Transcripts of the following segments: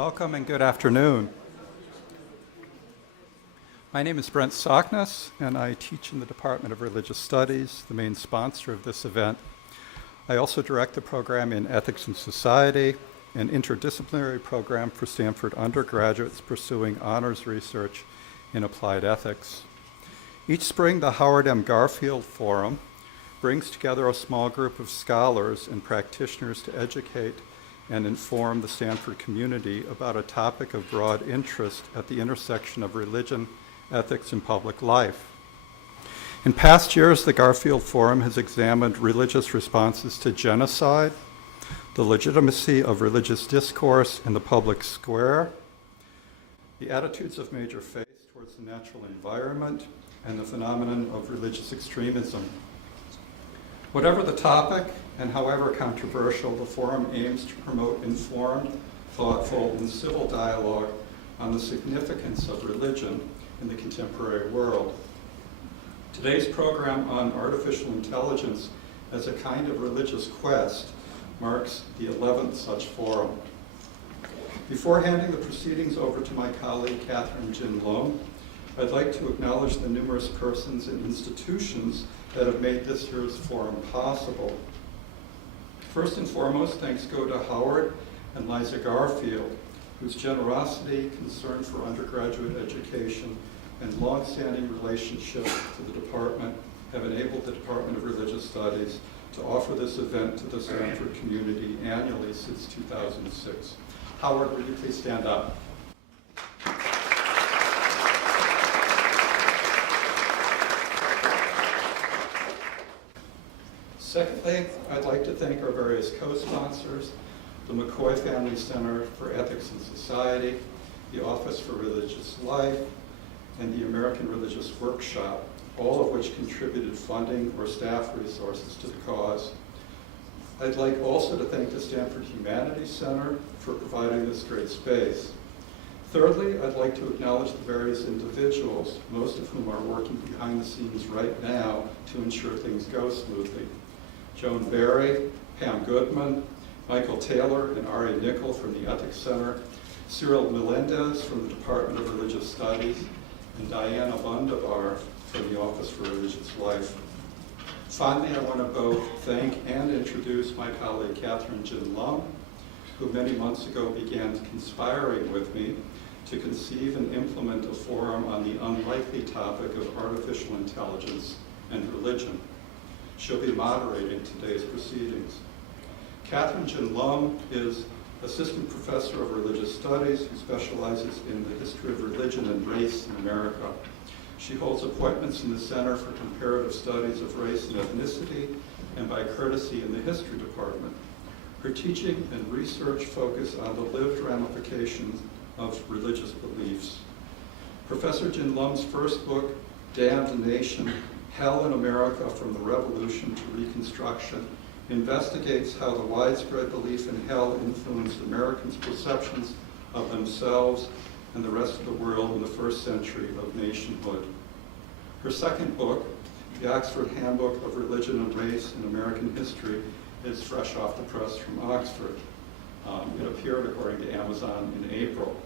Welcome and good afternoon. My name is Brent Sockness, and I teach in the Department of Religious Studies, the main sponsor of this event. I also direct the program in Ethics and Society, an interdisciplinary program for Stanford undergraduates pursuing honors research in applied ethics. Each spring, the Howard M. Garfield Forum brings together a small group of scholars and practitioners to educate and inform the Stanford community about a topic of broad interest at the intersection of religion, ethics, and public life. In past years, the Garfield Forum has examined religious responses to genocide, the legitimacy of religious discourse in the public square, the attitudes of major faiths towards the natural environment, and the phenomenon of religious extremism. Whatever the topic, and however controversial, the forum aims to promote informed, thoughtful, and civil dialogue on the significance of religion in the contemporary world. Today's program on artificial intelligence as a kind of religious quest marks the 11th such forum. Before handing the proceedings over to my colleague, Catherine Jin Lung, I'd like to acknowledge the numerous persons and institutions that have made this year's forum possible. First and foremost, thanks go to Howard and Liza Garfield, whose generosity, concern for undergraduate education, and long-standing relationship to the department have enabled the Department of Religious Studies to offer this event to the Stanford community annually since 2006. Howard, would you please stand up? Secondly, I'd like to thank our various co-sponsors, the McCoy Family Center for Ethics and Society, the Office for Religious Life, and the American Religious Workshop, all of which contributed funding or staff resources to the cause. I'd like also to thank the Stanford Humanities Center for providing this great space. Thirdly, I'd like to acknowledge the various individuals, most of whom are working behind the scenes right now to ensure things go smoothly. Joan Berry, Pam Goodman, Michael Taylor, and Ari Nickel from the Ethics Center, Cyril Melendez from the Department of Religious Studies, and Diana Bundabar from the Office for Religious Life. Finally, I want to both thank and introduce my colleague Catherine Jin Lung, who many months ago began conspiring with me to conceive and implement a forum on the unlikely topic of artificial intelligence and religion. She'll be moderating today's proceedings. Catherine Jin Lung is Assistant Professor of Religious Studies who specializes in the history of religion and race in America. She holds appointments in the Center for Comparative Studies of Race and Ethnicity, and by courtesy in the History Department. Her teaching and research focus on the lived ramifications of religious beliefs. Professor Jin Lung's first book, Damned Nation, Hell in America from the Revolution to Reconstruction, investigates how the widespread belief in hell influenced Americans' perceptions of themselves and the rest of the world in the first century of nationhood. Her second book, The Oxford Handbook of Religion and Race in American History, is fresh off the press from Oxford. It appeared, according to Amazon, in April.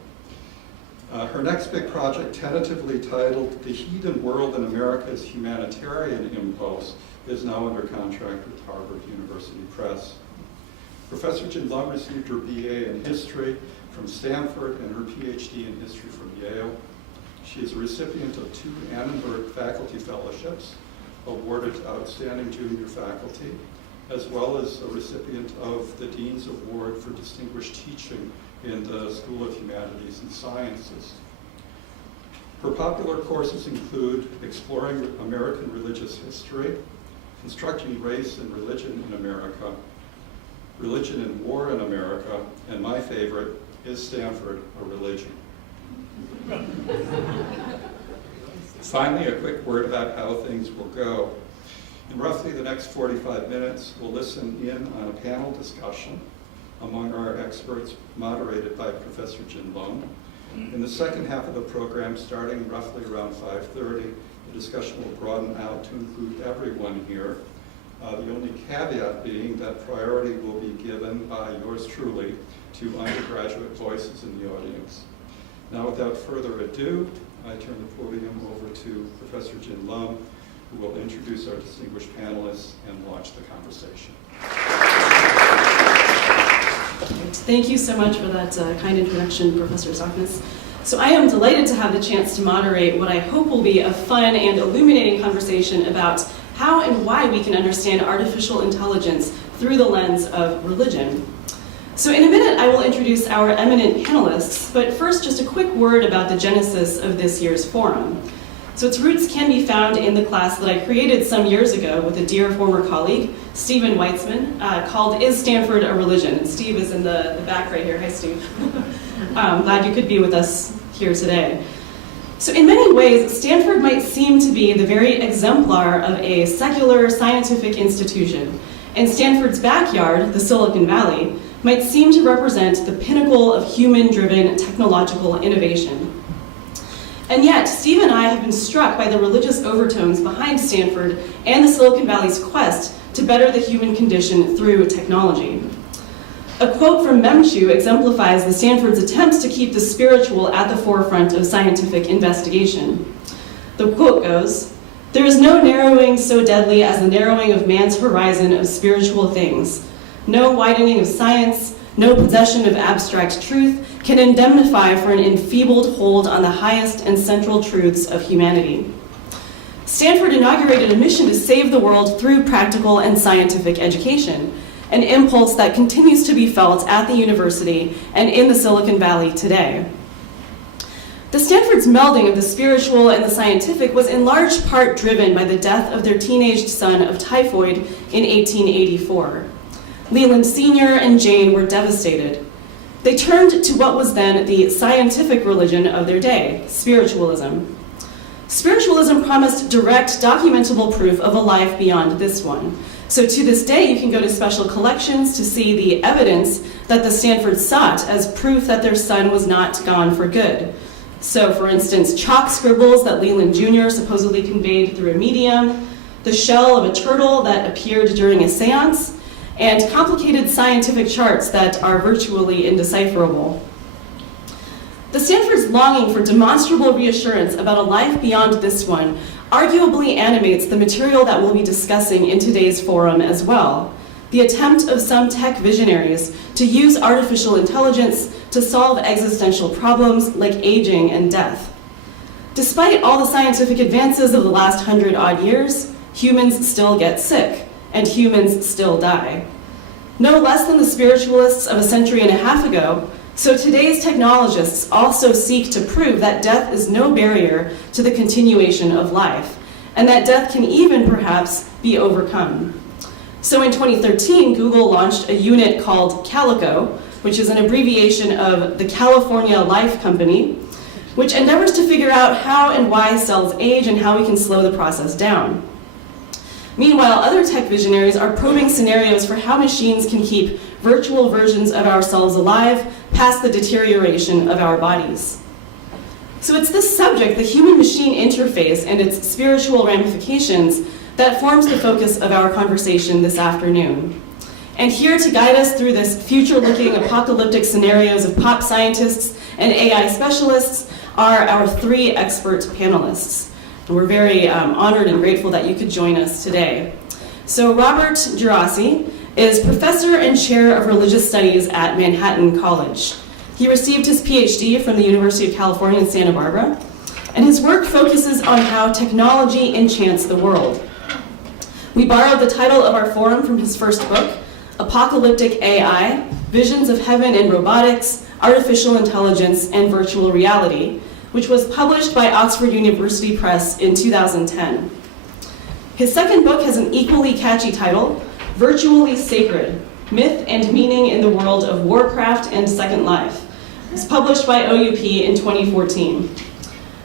Her next big project, tentatively titled The Heathen World in America's Humanitarian Impulse, is now under contract with Harvard University Press. Professor Jin Lung received her BA in History from Stanford and her PhD in History from Yale. She is a recipient of 2 Annenberg Faculty Fellowships, awarded to outstanding junior faculty, as well as a recipient of the Dean's Award for Distinguished Teaching in the School of Humanities and Sciences. Her popular courses include Exploring American Religious History, Constructing Race and Religion in America, Religion and War in America, and my favorite, Is Stanford a Religion? Finally, a quick word about how things will go. In roughly the next 45 minutes, we'll listen in on a panel discussion among our experts moderated by Professor Jin Lung. In the second half of the program, starting roughly around 5:30, the discussion will broaden out to include everyone here. The only caveat being that priority will be given by yours truly to undergraduate voices in the audience. Now, without further ado, I turn the podium over to Professor Jin Lum, who will introduce our distinguished panelists and launch the conversation. Thank you so much for that kind introduction, Professor Zachmas. So I am delighted to have the chance to moderate what I hope will be a fun and illuminating conversation about how and why we can understand artificial intelligence through the lens of religion. So in a minute, I will introduce our eminent panelists, but first, just a quick word about the genesis of this year's forum. So its roots can be found in the class that I created some years ago with a dear former colleague, Stephen Weitzman, called Is Stanford a Religion? And Steve is in the back right here. Hi, Steve. Glad you could be with us here today. So in many ways, Stanford might seem to be the very exemplar of a secular scientific institution, and Stanford's backyard, the Silicon Valley, might seem to represent the pinnacle of human-driven technological innovation. And yet, Steve and I have been struck by the religious overtones behind Stanford and the Silicon Valley's quest to better the human condition through technology. A quote from Memchu exemplifies the Stanford's attempts to keep the spiritual at the forefront of scientific investigation. The quote goes, "There is no narrowing so deadly as the narrowing of man's horizon of spiritual things. No widening of science, no possession of abstract truth can indemnify for an enfeebled hold on the highest and central truths of humanity." Stanford inaugurated a mission to save the world through practical and scientific education, an impulse that continues to be felt at the university and in the Silicon Valley today. The Stanford's melding of the spiritual and the scientific was in large part driven by the death of their teenage son of typhoid in 1884. Leland Sr. and Jane were devastated. They turned to what was then the scientific religion of their day, spiritualism. Spiritualism promised direct, documentable proof of a life beyond this one. So to this day, you can go to special collections to see the evidence that the Stanford sought as proof that their son was not gone for good. So for instance, chalk scribbles that Leland Jr. supposedly conveyed through a medium, the shell of a turtle that appeared during a seance, and complicated scientific charts that are virtually indecipherable. The Stanford's longing for demonstrable reassurance about a life beyond this one arguably animates the material that we'll be discussing in today's forum as well. The attempt of some tech visionaries to use artificial intelligence to solve existential problems like aging and death. Despite all the scientific advances of the last 100-odd years, humans still get sick, and humans still die. No less than the spiritualists of a century and a half ago, so today's technologists also seek to prove that death is no barrier to the continuation of life, and that death can even perhaps be overcome. So in 2013, Google launched a unit called Calico, which is an abbreviation of the California Life Company, which endeavors to figure out how and why cells age and how we can slow the process down. Meanwhile, other tech visionaries are probing scenarios for how machines can keep virtual versions of ourselves alive past the deterioration of our bodies. So it's this subject, the human-machine interface and its spiritual ramifications, that forms the focus of our conversation this afternoon. And here to guide us through this future-looking apocalyptic scenarios of pop scientists and AI specialists are our three expert panelists. And we're very honored and grateful that you could join us today. So Robert Gerasi is professor and chair of religious studies at Manhattan College. He received his PhD from the University of California in Santa Barbara, and his work focuses on how technology enchants the world. We borrowed the title of our forum from his first book, Apocalyptic AI, Visions of Heaven and Robotics, Artificial Intelligence, and Virtual Reality, which was published by Oxford University Press in 2010. His second book has an equally catchy title, Virtually Sacred, Myth and Meaning in the World of Warcraft and Second Life. It was published by OUP in 2014.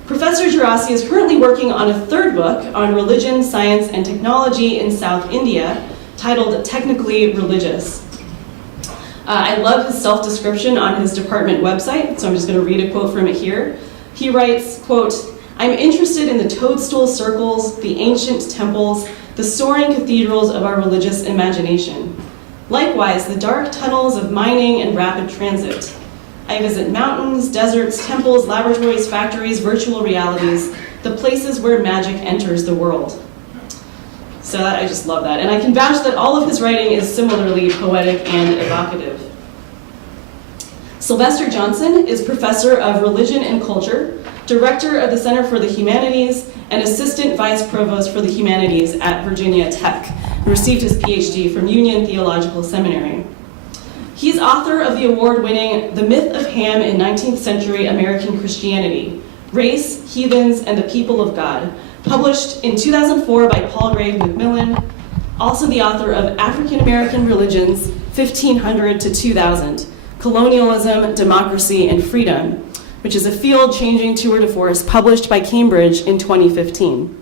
Professor Gerasi is currently working on a third book on religion, science, and technology in South India, titled Technically Religious. I love his self-description on his department website, so I'm just going to read a quote from it here. He writes, quote, I'm interested in the toadstool circles, the ancient temples, the soaring cathedrals of our religious imagination. Likewise, the dark tunnels of mining and rapid transit. I visit mountains, deserts, temples, laboratories, factories, virtual realities, the places where magic enters the world. So I just love that. And I can vouch that all of his writing is similarly poetic and evocative. Sylvester Johnson is Professor of Religion and Culture, Director of the Center for the Humanities, and Assistant Vice Provost for the Humanities at Virginia Tech, and received his PhD from Union Theological Seminary. He's author of the award-winning The Myth of Ham in 19th Century American Christianity, Race, Heathens, and the People of God, published in 2004 by Palgrave Macmillan, also the author of African American Religions, 1500 to 2000, Colonialism, Democracy, and Freedom, which is a field-changing tour de force published by Cambridge in 2015.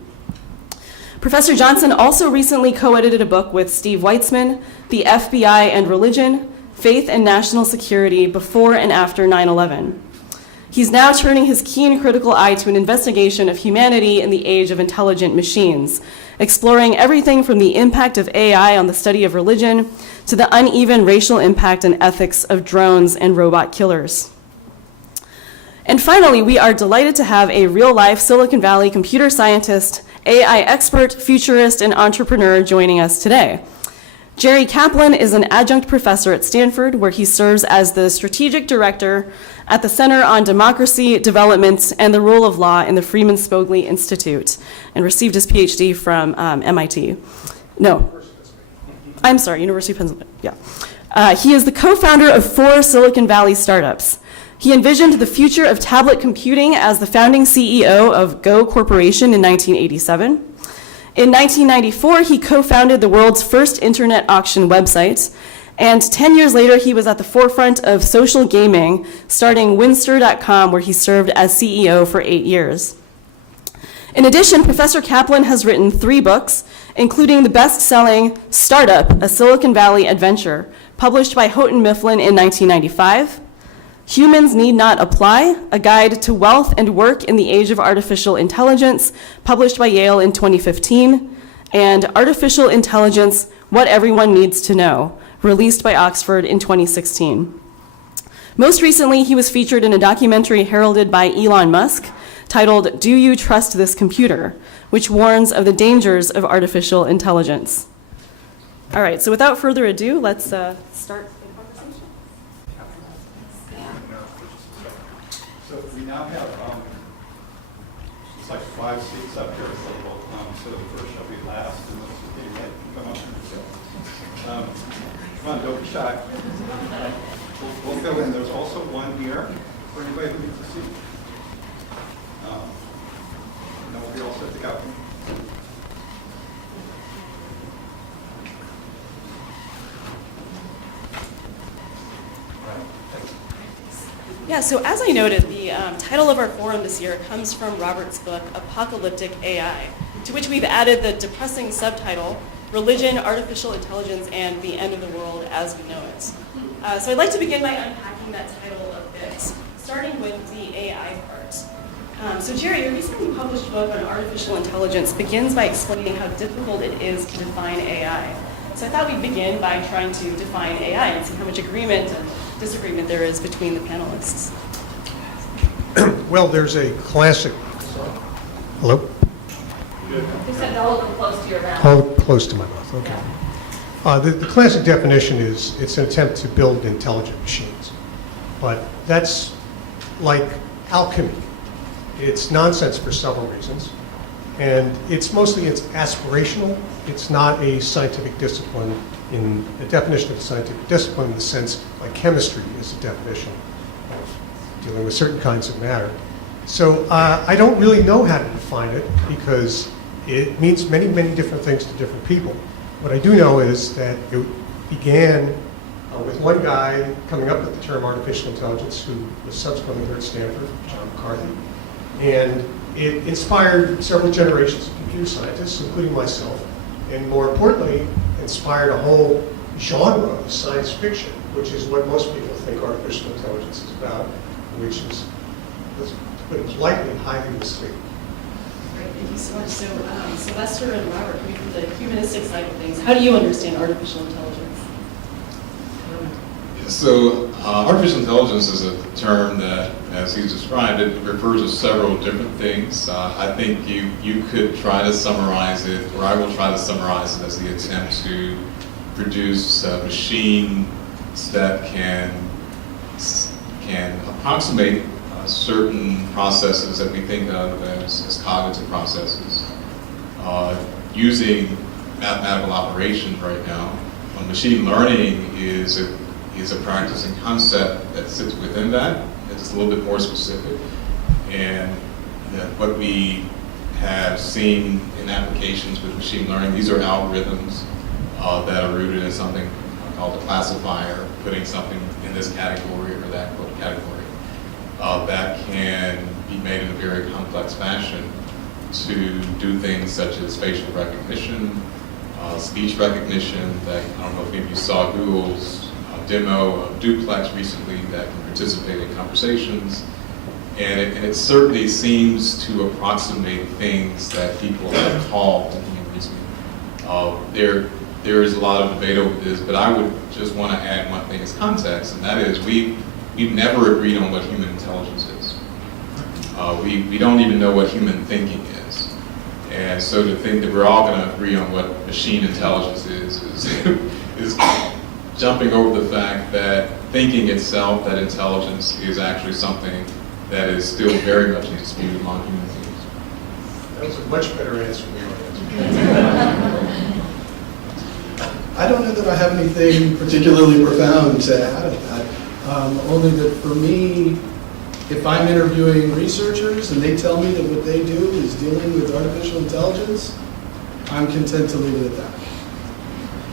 Professor Johnson also recently co-edited a book with Steve Weitzman, The FBI and Religion, Faith and National Security Before and After 9/11. He's now turning his keen critical eye to an investigation of humanity in the age of intelligent machines, exploring everything from the impact of AI on the study of religion to the uneven racial impact and ethics of drones and robot killers. And finally, we are delighted to have a real-life Silicon Valley computer scientist, AI expert, futurist, and entrepreneur joining us today. Jerry Kaplan is an adjunct professor at Stanford, where he serves as the strategic director at the Center on Democracy, Development, and the Rule of Law in the Freeman Spogli Institute, and received his PhD from MIT. No, I'm sorry, University of Pennsylvania, yeah. He is the co-founder of 4 Silicon Valley startups. He envisioned the future of tablet computing as the founding CEO of Go Corporation in 1987. In 1994, he co-founded the world's first internet auction website, and 10 years later, he was at the forefront of social gaming, starting Winster.com, where he served as CEO for 8 years. In addition, Professor Kaplan has written 3 books, including the best-selling Startup, a Silicon Valley Adventure, published by Houghton Mifflin in 1995, Humans Need Not Apply, A Guide to Wealth and Work in the Age of Artificial Intelligence, published by Yale in 2015, and Artificial Intelligence, What Everyone Needs to Know, released by Oxford in 2016. Most recently, he was featured in a documentary heralded by Elon Musk titled Do You Trust This Computer?, which warns of the dangers of artificial intelligence. All right, so without further ado, let's start the conversation. So we now have, it's like 5 seats up here available, so the first shall be last, and those who came late can come up and sit. Come on, don't be shy. We'll go in. There's also one here for anybody who needs a seat. And then we'll be all set to go. Yeah, so as I noted, the title of our forum this year comes from Robert's book, Apocalyptic AI, to which we've added the depressing subtitle, Religion, Artificial Intelligence, and the End of the World as We Know It. So I'd like to begin by unpacking that title a bit, starting with the AI part. So Jerry, your recently published book on artificial intelligence begins by explaining how difficult it is to define AI. So I thought we'd begin by trying to define AI and see how much agreement and disagreement there is between the panelists. Well, there's a classic. Hello? You said hold them close to your mouth. Hold close to my mouth, okay. The classic definition is it's an attempt to build intelligent machines. But that's like alchemy. It's nonsense for several reasons. And it's aspirational. It's not a scientific discipline in the definition of a scientific discipline in the sense like chemistry is a definition of dealing with certain kinds of matter. So I don't really know how to define it because it means many, many different things to different people. What I do know is that it began with one guy coming up with the term artificial intelligence who was subsequently here at Stanford, John McCarthy. And it inspired several generations of computer scientists, including myself, and more importantly, inspired a whole genre of science fiction, which is what most people think artificial intelligence is about, which is, let's put it politely, highly misleading. Thank you so much. So, Sylvester and Robert, coming from the humanistic side of things, how do you understand artificial intelligence? So, artificial intelligence is a term that, as he's described it, refers to several different things. I think you could try to summarize it, or I will try to summarize it as the attempt to produce machines that can approximate certain processes that we think of as cognitive processes. Using mathematical operations right now, machine learning is a practice and concept that sits within that. It's a little bit more specific. And what we have seen in applications with machine learning, these are algorithms that are rooted in something called a classifier, putting something in this category or that category. That can be made in a very complex fashion to do things such as facial recognition, speech recognition. That, I don't know if any of you saw Google's demo of Duplex recently that can participate in conversations. And it certainly seems to approximate things that people have called thinking and reasoning. There is a lot of debate over this, but I would just want to add one thing as context, and that is we've never agreed on what human intelligence is. We don't even know what human thinking is. And so to think that we're all going to agree on what machine intelligence is jumping over the fact that thinking itself, that intelligence, is actually something that is still very much in dispute among human beings. That was a much better answer than your answer. I don't know that I have anything particularly profound to add to that. Only that for me, if I'm interviewing researchers and they tell me that what they do is dealing with artificial intelligence, I'm content to leave it at that.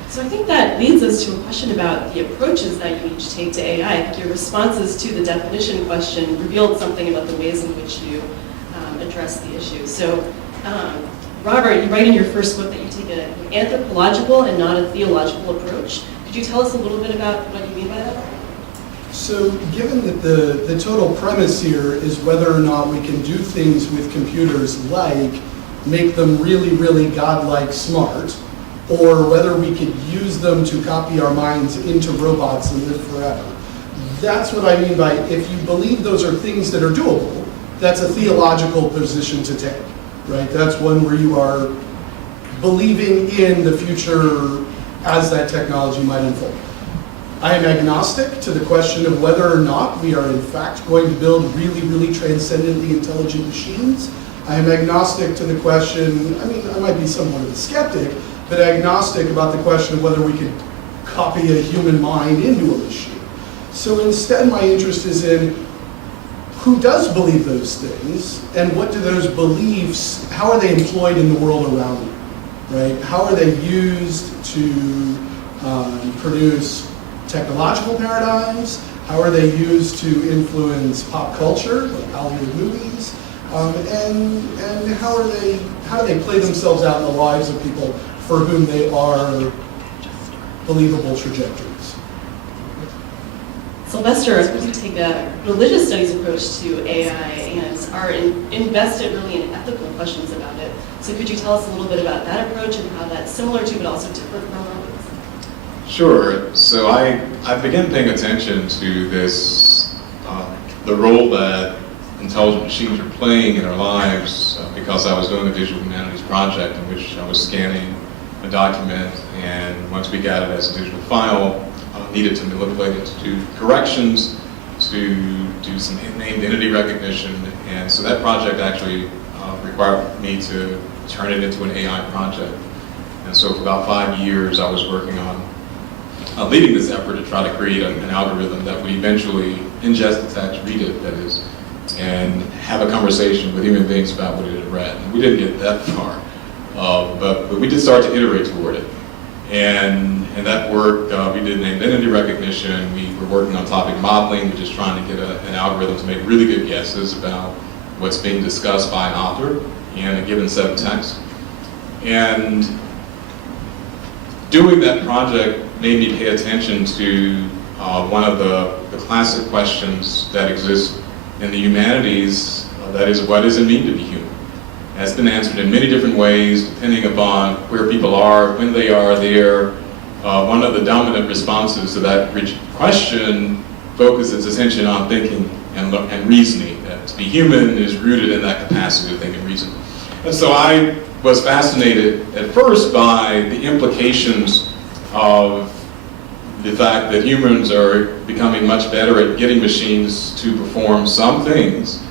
So I think that leads us to a question about the approaches that you each take to AI. I think your responses to the definition question revealed something about the ways in which you address the issue. So, Robert, you write in your first book that you take an anthropological and not a theological approach. Could you tell us a little bit about what you mean by that? So given that the total premise here is whether or not we can do things with computers like make them really, really godlike smart, or whether we could use them to copy our minds into robots and live forever. That's what I mean by, if you believe those are things that are doable, that's a theological position to take, right? That's one where you are believing in the future as that technology might unfold. I am agnostic to the question of whether or not we are in fact going to build really, really transcendently intelligent machines. I am agnostic to the question, I mean, I might be somewhat of a skeptic, but agnostic about the question of whether we could copy a human mind into a machine. So instead, my interest is in who does believe those things, and what do those beliefs, how are they employed in the world around them, right? How are they used to produce technological paradigms? How are they used to influence pop culture, like Hollywood movies? And how do they play themselves out in the lives of people for whom they are believable trajectories? Sylvester, you take a religious studies approach to AI and are invested really in ethical questions about it. So could you tell us a little bit about that approach and how that's similar to but also different from ours? Sure. So I began paying attention to this, the role that intelligent machines are playing in our lives because I was doing a visual humanities project in which I was scanning a document, and once we got it as a digital file, needed to manipulate it to do corrections, to do some named entity recognition, and so that project actually required me to turn it into an AI project. And so for about 5 years I was working on leading this effort to try to create an algorithm that would eventually ingest the text, read it, that is, and have a conversation with human beings about what it had read. And we didn't get that far, but we did start to iterate toward it. And that work, we did named entity recognition, we were working on topic modeling, we're just trying to get an algorithm to make really good guesses about what's being discussed by an author in a given set of text. And doing that project made me pay attention to one of the classic questions that exist in the humanities, that is, what does it mean to be human? has been answered in many different ways, depending upon where people are, when they are there. One of the dominant responses to that question focuses attention on thinking and reasoning. That to be human is rooted in that capacity to think and reason. And so I was fascinated at first by the implications of the fact that humans are becoming much better at getting machines to perform some things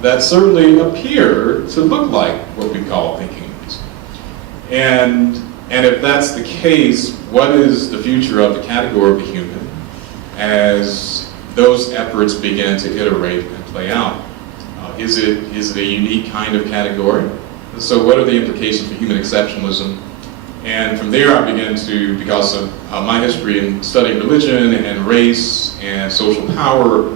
that certainly appear to look like what we call thinking humans. And if that's the case, what is the future of the category of the human as those efforts begin to iterate and play out? Is it a unique kind of category? So what are the implications for human exceptionalism? And from there I began to, because of my history in studying religion and race and social power,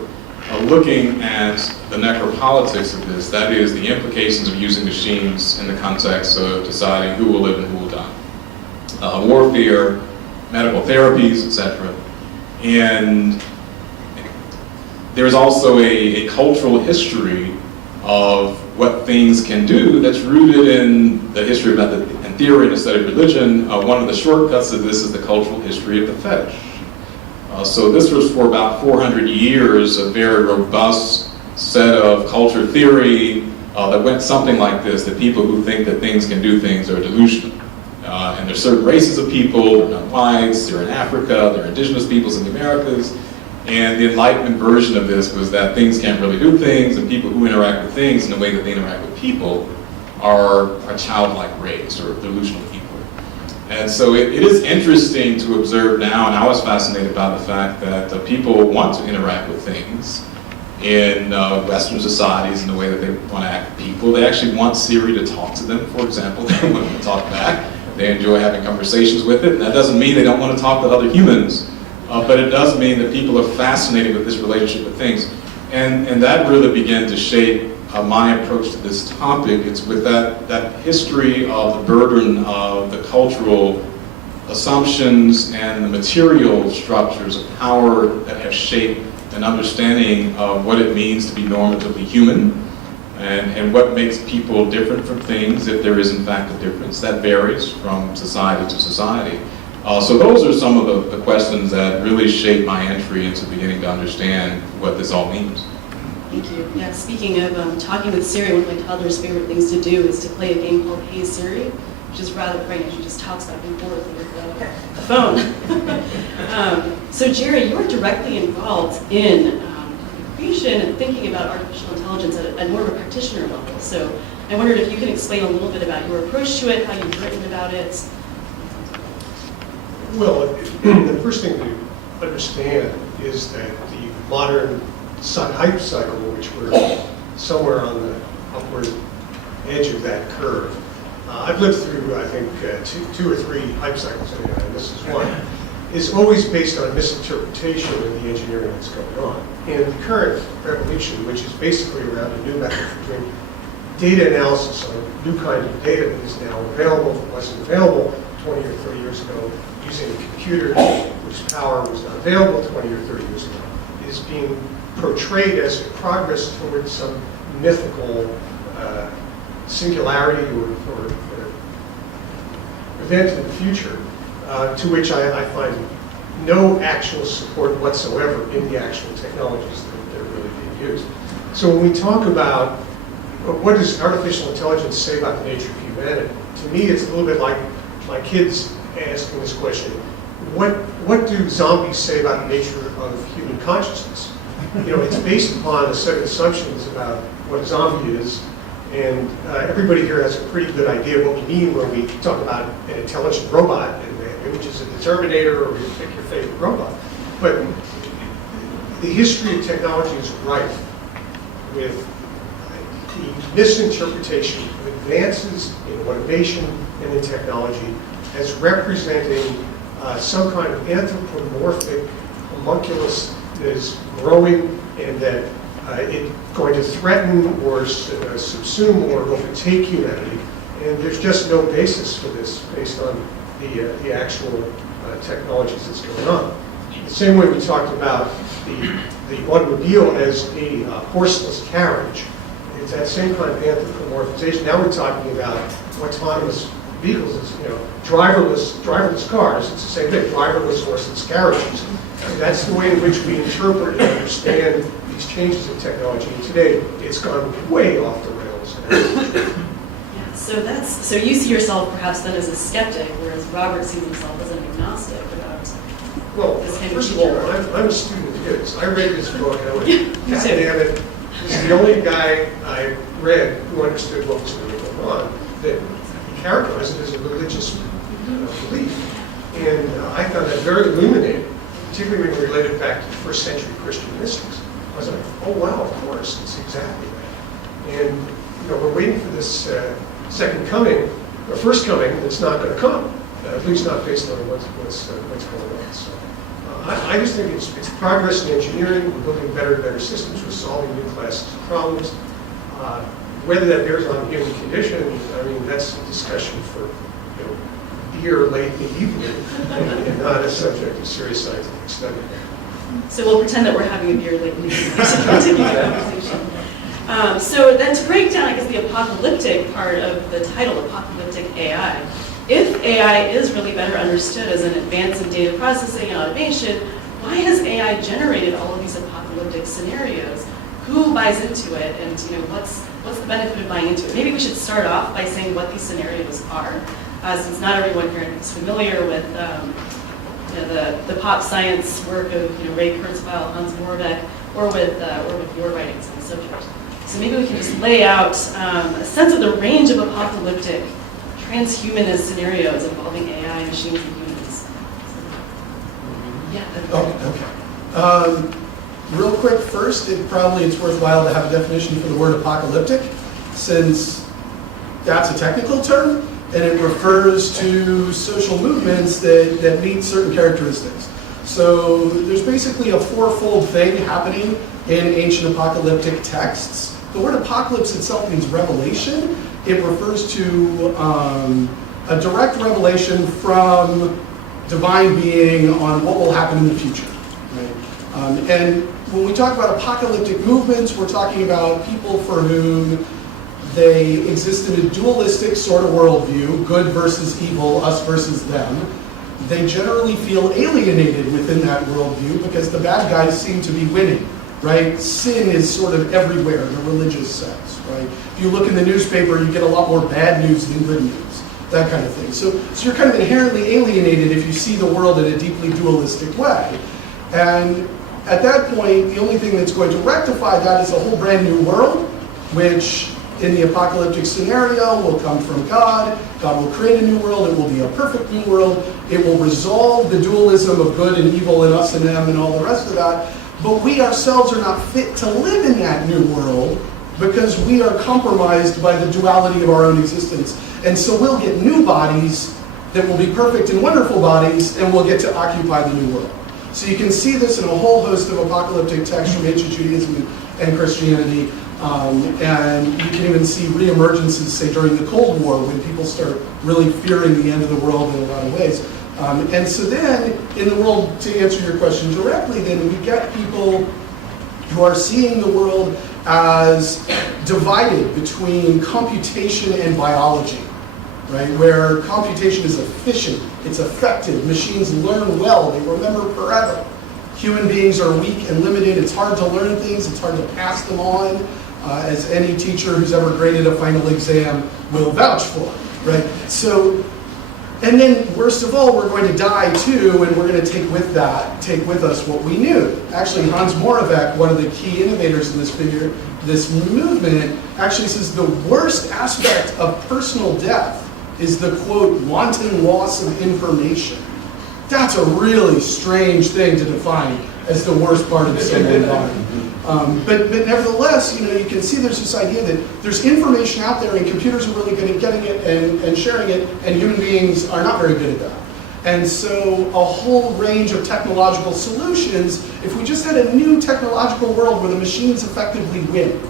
looking at the necropolitics of this, that is the implications of using machines in the context of deciding who will live and who will die. Warfare, medical therapies, etc. And there's also a cultural history of what things can do that's rooted in the history of method and theory and the study of religion. One of the shortcuts of this is the cultural history of the fetish. So this was for about 400 years a very robust set of culture theory that went something like this, that people who think that things can do things are delusional. And there's certain races of people, they're not whites, they're in Africa, they're indigenous peoples in the Americas. And the Enlightenment version of this was that things can't really do things, and people who interact with things in the way that they interact with people are a childlike race or delusional people. And so it is interesting to observe now, and I was fascinated by the fact that people want to interact with things in Western societies in the way that they want to act with people. They actually want Siri to talk to them, for example. They want to talk back. They enjoy having conversations with it, and that doesn't mean they don't want to talk with other humans. But it does mean that people are fascinated with this relationship with things. And that really began to shape my approach to this topic. It's with that history of the burden of the cultural assumptions and the material structures of power that have shaped an understanding of what it means to be normatively human, and what makes people different from things, if there is in fact a difference. That varies from society to society. So those are some of the questions that really shaped my entry into beginning to understand what this all means. Thank you. Yeah, speaking of talking with Siri, one of my toddler's favorite things to do is to play a game called Hey Siri, which is rather funny. She just talks back and forth with the phone. So Jerry, you are directly involved in the creation and thinking about artificial intelligence at more of a practitioner level. So I wondered if you could explain a little bit about your approach to it, how you've written about it. Well, the first thing to understand is that the modern hype cycle, which we're somewhere on the upward edge of that curve. I've lived through, I think, two or three hype cycles anyway, and this is one, is always based on misinterpretation of the engineering that's going on. And the current revolution, which is basically around a new method for doing data analysis on a new kind of data that is now available, that wasn't available 20 or 30 years ago, using a computer whose power was not available 20 or 30 years ago, is being portrayed as a progress towards some mythical singularity or event in the future, to which I find no actual support whatsoever in the actual technologies that are really being used. So when we talk about what does artificial intelligence say about the nature of humanity, to me it's a little bit like my kids asking this question, what do zombies say about the nature of human consciousness? You know, it's based upon a set of assumptions about what a zombie is, and everybody here has a pretty good idea of what we mean when we talk about an intelligent robot, which is the Terminator, or you pick your favorite robot. But the history of technology is rife with the misinterpretation of advances in innovation and in technology as representing some kind of anthropomorphic homunculus that is growing and that it's going to threaten or subsume or overtake humanity. And there's just no basis for this based on the actual technologies that's going on. The same way we talked about the automobile as a horseless carriage. It's that same kind of anthropomorphization. Now we're talking about autonomous vehicles, driverless cars. It's the same thing, driverless horseless carriages. And that's the way in which we interpret and understand these changes in technology. And today, it's gone way off the rails. Yeah, so you see yourself perhaps then as a skeptic, whereas Robert sees himself as an agnostic about Well, this kind of first of all, future. I'm a student of his. I read this book and I went, Me God too. damn it. This is the only guy I read who understood what was really going on, that he characterized it as a religious belief. And I found that very illuminating, particularly when you relate it back to the first century Christian mystics. I was like, oh wow, of course, it's exactly that. And we're waiting for this second coming, or first coming, that's not going to come, at least not based on what's going on. So I just think it's progress in engineering. We're building better and better systems. We're solving new classes of problems. Whether that bears on the human condition, I mean, that's a discussion for beer late in the evening and not a subject of serious scientific study. So we'll pretend that we're having a beer late in the evening to continue the conversation. So then to break down, I guess, the apocalyptic part of the title, Apocalyptic AI, if AI is really better understood as an advance in data processing and automation, why has AI generated all of these apocalyptic scenarios? Who buys into it, and what's the benefit of buying into it? Maybe we should start off by saying what these scenarios are, since not everyone here is familiar with the pop science work of Ray Kurzweil, Hans Moravec, or with your writings on the subject. So maybe we can just lay out a sense of the range of apocalyptic transhumanist scenarios involving AI, machines, and humans. Yeah. Okay. Real quick first, it's worthwhile to have a definition for the word apocalyptic, since that's a technical term, and it refers to social movements that meet certain characteristics. So there's basically a fourfold thing happening in ancient apocalyptic texts. The word apocalypse itself means revelation. It refers to a direct revelation from divine being on what will happen in the future. Right? And when we talk about apocalyptic movements, we're talking about people for whom they exist in a dualistic sort of worldview, good versus evil, us versus them. They generally feel alienated within that worldview because the bad guys seem to be winning, right? Sin is sort of everywhere in a religious sense, right? If you look in the newspaper, you get a lot more bad news than good news, that kind of thing. So you're kind of inherently alienated if you see the world in a deeply dualistic way. And at that point, the only thing that's going to rectify that is a whole brand new world, which in the apocalyptic scenario will come from God. God will create a new world. It will be a perfect new world. It will resolve the dualism of good and evil and us and them and all the rest of that. But we ourselves are not fit to live in that new world because we are compromised by the duality of our own existence. And so we'll get new bodies that will be perfect and wonderful bodies, and we'll get to occupy the new world. So you can see this in a whole host of apocalyptic texts from ancient Judaism and Christianity. And you can even see reemergences, say, during the Cold War, when people start really fearing the end of the world in a lot of ways. And so then, in the world, to answer your question directly, then we get people who are seeing the world as divided between computation and biology, right? Where computation is efficient, it's effective, machines learn well, they remember forever. Human beings are weak and limited, it's hard to learn things, it's hard to pass them on, as any teacher who's ever graded a final exam will vouch for, right? So, and then worst of all, we're going to die too, and we're going to take with us what we knew. Actually, Hans Moravec, one of the key innovators in this movement, actually says the worst aspect of personal death is the, quote, wanton loss of information. That's a really strange thing to define as the worst part of someone's body. But nevertheless, you can see there's this idea that there's information out there and computers are really good at getting it and sharing it, and human beings are not very good at that. And so a whole range of technological solutions, if we just had a new technological world where the machines effectively win,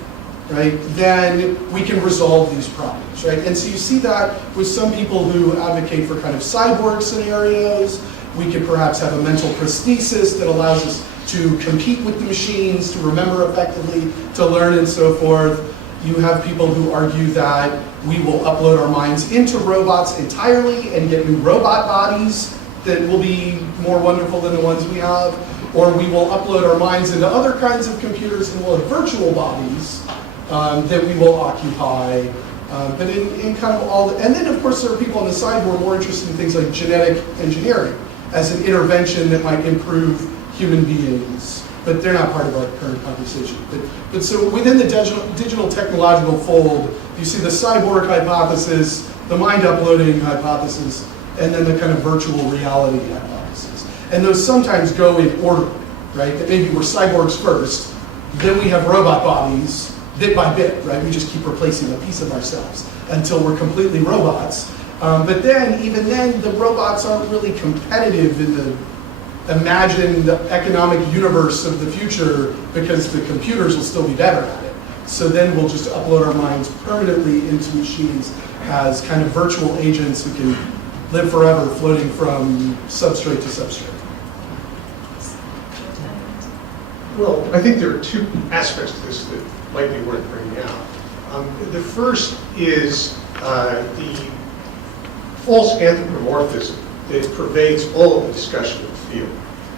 right, then we can resolve these problems, right? And so you see that with some people who advocate for kind of cyborg scenarios. We could perhaps have a mental prosthesis that allows us to compete with the machines, to remember effectively, to learn and so forth. You have people who argue that we will upload our minds into robots entirely and get new robot bodies that will be more wonderful than the ones we have. Or we will upload our minds into other kinds of computers and we'll have virtual bodies that we will occupy. But in kind of all, and then of course there are people on the side who are more interested in things like genetic engineering as an intervention that might improve human beings. But they're not part of our current conversation. But so within the digital technological fold, you see the cyborg hypothesis, the mind uploading hypothesis, and then the kind of virtual reality hypothesis. And those sometimes go in order, right? That maybe we're cyborgs first, then we have robot bodies, bit by bit, right? We just keep replacing a piece of ourselves until we're completely robots. But then, even then, the robots aren't really competitive in the imagined economic universe of the future because the computers will still be better at it. So then we'll just upload our minds permanently into machines as kind of virtual agents who can live forever floating from substrate to substrate. Well, I think there are two aspects to this that might be worth bringing out. The first is the false anthropomorphism that pervades all of the discussion of the field.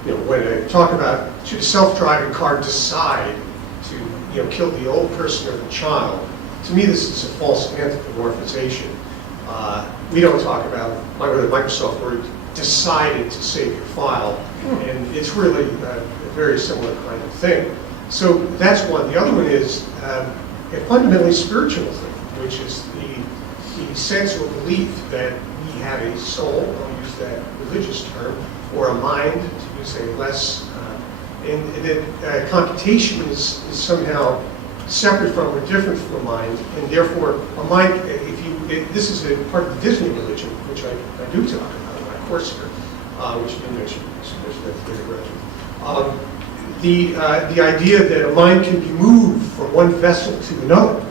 You know, when I talk about should a self-driving car decide to kill the old person or the child, to me this is a false anthropomorphization. We don't talk about whether Microsoft Word decided to save your file, and it's really a very similar kind of thing. So that's one. The other one is a fundamentally spiritual thing, which is the sense or belief that we have a soul, I'll use that religious term, or a mind, to use a less, and that computation is somehow separate from or different from a mind, and therefore a mind, this is a part of the Disney religion, which I do talk about in my course here, which you mentioned, the idea that a mind can be moved from one vessel to another.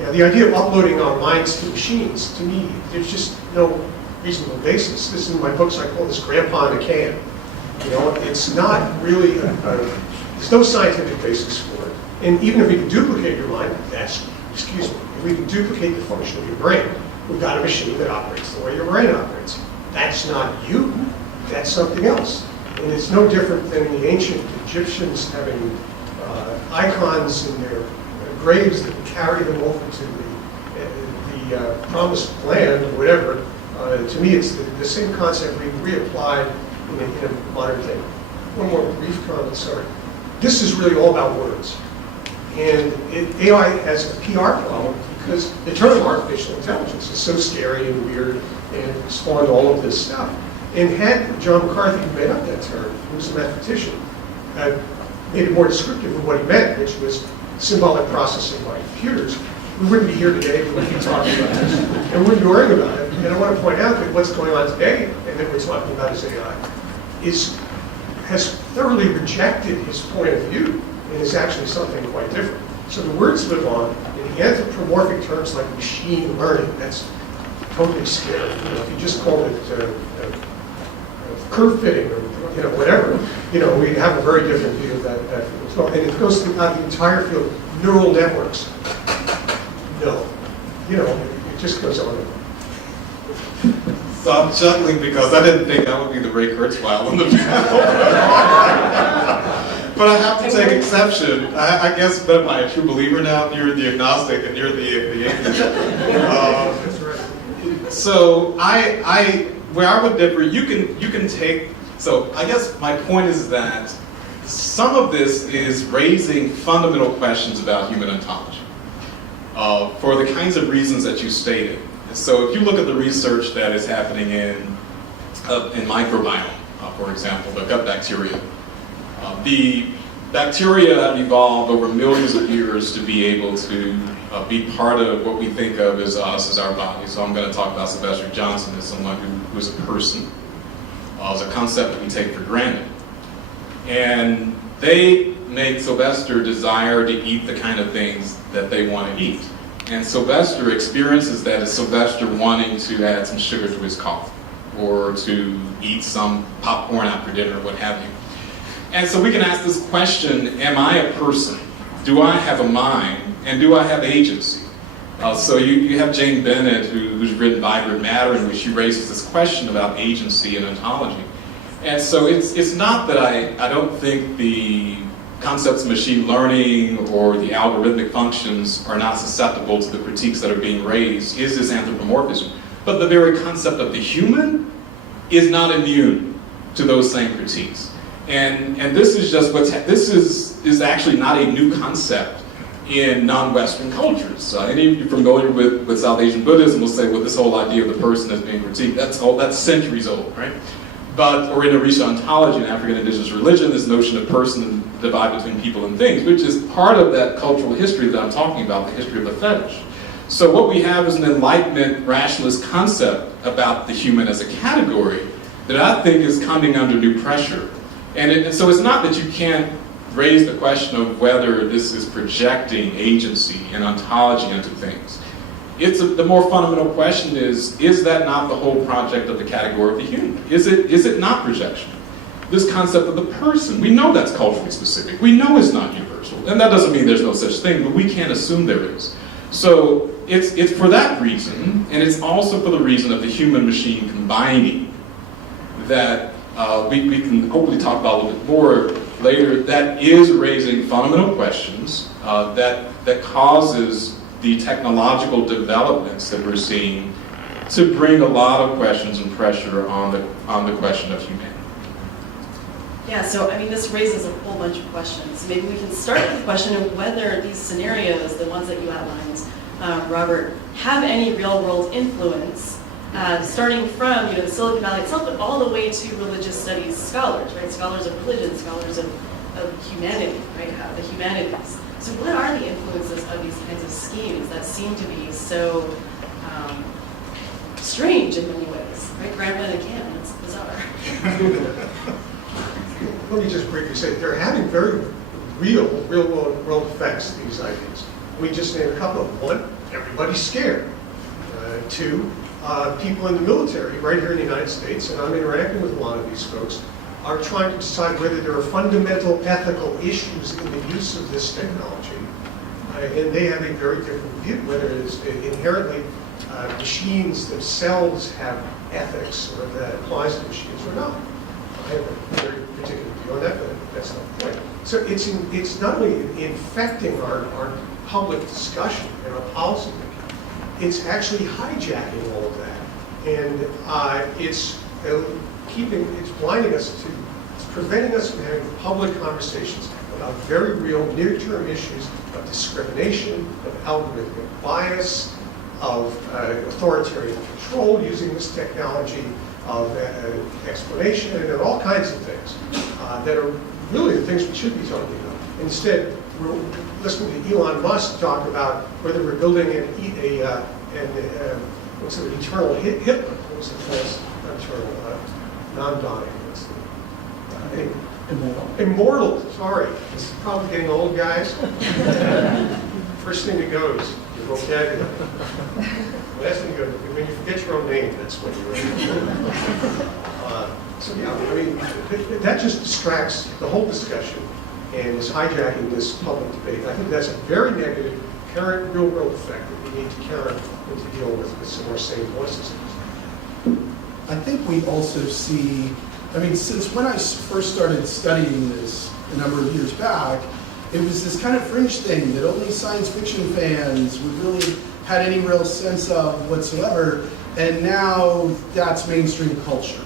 Now, the idea of uploading our minds to machines, to me, there's just no reasonable basis. This is in my books, I call this grandpa in a can. It's not really, there's no scientific basis for it. And even if we can duplicate your mind, if we can duplicate the function of your brain, we've got a machine that operates the way your brain operates. That's not you, that's something else. And it's no different than the ancient Egyptians having icons in their graves that would carry them over to the promised land or whatever. To me, it's the same concept being reapplied in a modern thing. One more brief comment, sorry. This is really all about words. And AI has a PR problem because the term artificial intelligence is so scary and weird and spawned all of this stuff. And had John McCarthy made up that term, who was a mathematician, made it more descriptive of what he meant, which was symbolic processing by computers, we wouldn't be here today, we wouldn't be talking about this, and we wouldn't be worrying about it. And I want to point out that what's going on today, and that we're talking about as AI, has thoroughly rejected his point of view, and is actually something quite different. So the words live on, in the anthropomorphic terms like machine learning, that's totally scary. If you just called it curve fitting or whatever, we have a very different view of that field as well. And it goes throughout the entire field. Neural networks, no. It just goes on. So I'm chuckling because I didn't think that would be the Ray Kurzweil on the panel. But I have to take exception. I guess, but am I a true believer now? You're the agnostic and you're the atheist. That's right. So where I would differ, you can take. So I guess my point is that some of this is raising fundamental questions about human ontology for the kinds of reasons that you stated. So if you look at the research that is happening in microbiome, for example, the gut bacteria, the bacteria have evolved over millions of years to be able to be part of what we think of as us, as our body. So I'm going to talk about Sylvester Johnson as someone who is a person, as a concept that we take for granted. And they make Sylvester desire to eat the kind of things that they want to eat. And Sylvester experiences that as Sylvester wanting to add some sugar to his coffee or to eat some popcorn after dinner, what have you. And so we can ask this question, am I a person? Do I have a mind? And do I have agency? So you have Jane Bennett, who's written Vibrant Matter, in which she raises this question about agency and ontology. And so it's not that I don't think the concepts of machine learning or the algorithmic functions are not susceptible to the critiques that are being raised. Is this anthropomorphism? But the very concept of the human is not immune to those same critiques. And this is just this is actually not a new concept in non-Western cultures. Any of you familiar with South Asian Buddhism will say, well, this whole idea of the person as being critiqued, that's centuries old, right? Or in Orisha ontology, in African indigenous religion, this notion of person divide between people and things, which is part of that cultural history that I'm talking about, the history of the fetish. So what we have is an Enlightenment rationalist concept about the human as a category that I think is coming under new pressure. And so it's not that you can't raise the question of whether this is projecting agency and ontology into things. The more fundamental question is that not the whole project of the category of the human? Is it not projection? This concept of the person, we know that's culturally specific. We know it's not universal. And that doesn't mean there's no such thing, but we can't assume there is. So it's for that reason, and it's also for the reason of the human-machine combining, that we can hopefully talk about a little bit more later, that is raising fundamental questions that causes the technological developments that we're seeing to bring a lot of questions and pressure on the question of humanity. Yeah, so I mean, this raises a whole bunch of questions. Maybe we can start with the question of whether these scenarios, the ones that you outlined, Robert, have any real-world influence, starting from the Silicon Valley itself, but all the way to religious studies scholars, right? Scholars of religion, scholars of humanity, right? The humanities. So what are the influences of these kinds of schemes that seem to be so strange in many ways, right? Grandma and a can, it's bizarre. Let me just briefly say, they're having very real world effects, these ideas. We just named a couple of them. One, everybody's scared. Two, people in the military, right here in the United States, and I'm interacting with a lot of these folks, are trying to decide whether there are fundamental ethical issues in the use of this technology. And they have a very different view, whether it's inherently machines themselves have ethics, or that applies to machines or not. I have a very particular view on that, but that's not the point. So it's not only infecting our public discussion and our policy making, it's actually hijacking all of that. And it's blinding us to, it's preventing us from having public conversations about very real near-term issues of discrimination, of algorithmic bias, of authoritarian control using this technology, of explanation, and all kinds of things that are really the things we should be talking about. Instead, we're listening to Elon Musk talk about whether we're building an eternal Hitler. What was the false, not eternal, non-dying? Immortal, sorry. It's probably getting old, guys. First thing that goes, your vocabulary. Last thing that goes, when you forget your own name, that's when you're ready. So yeah, I mean, that just distracts the whole discussion and is hijacking this public debate. I think that's a very negative, current real-world effect that we need to counter and to deal with some more sane voices. I think we also see, I mean, since when I first started studying this a number of years back, it was this kind of fringe thing that only science fiction fans would really had any real sense of whatsoever, and now that's mainstream culture,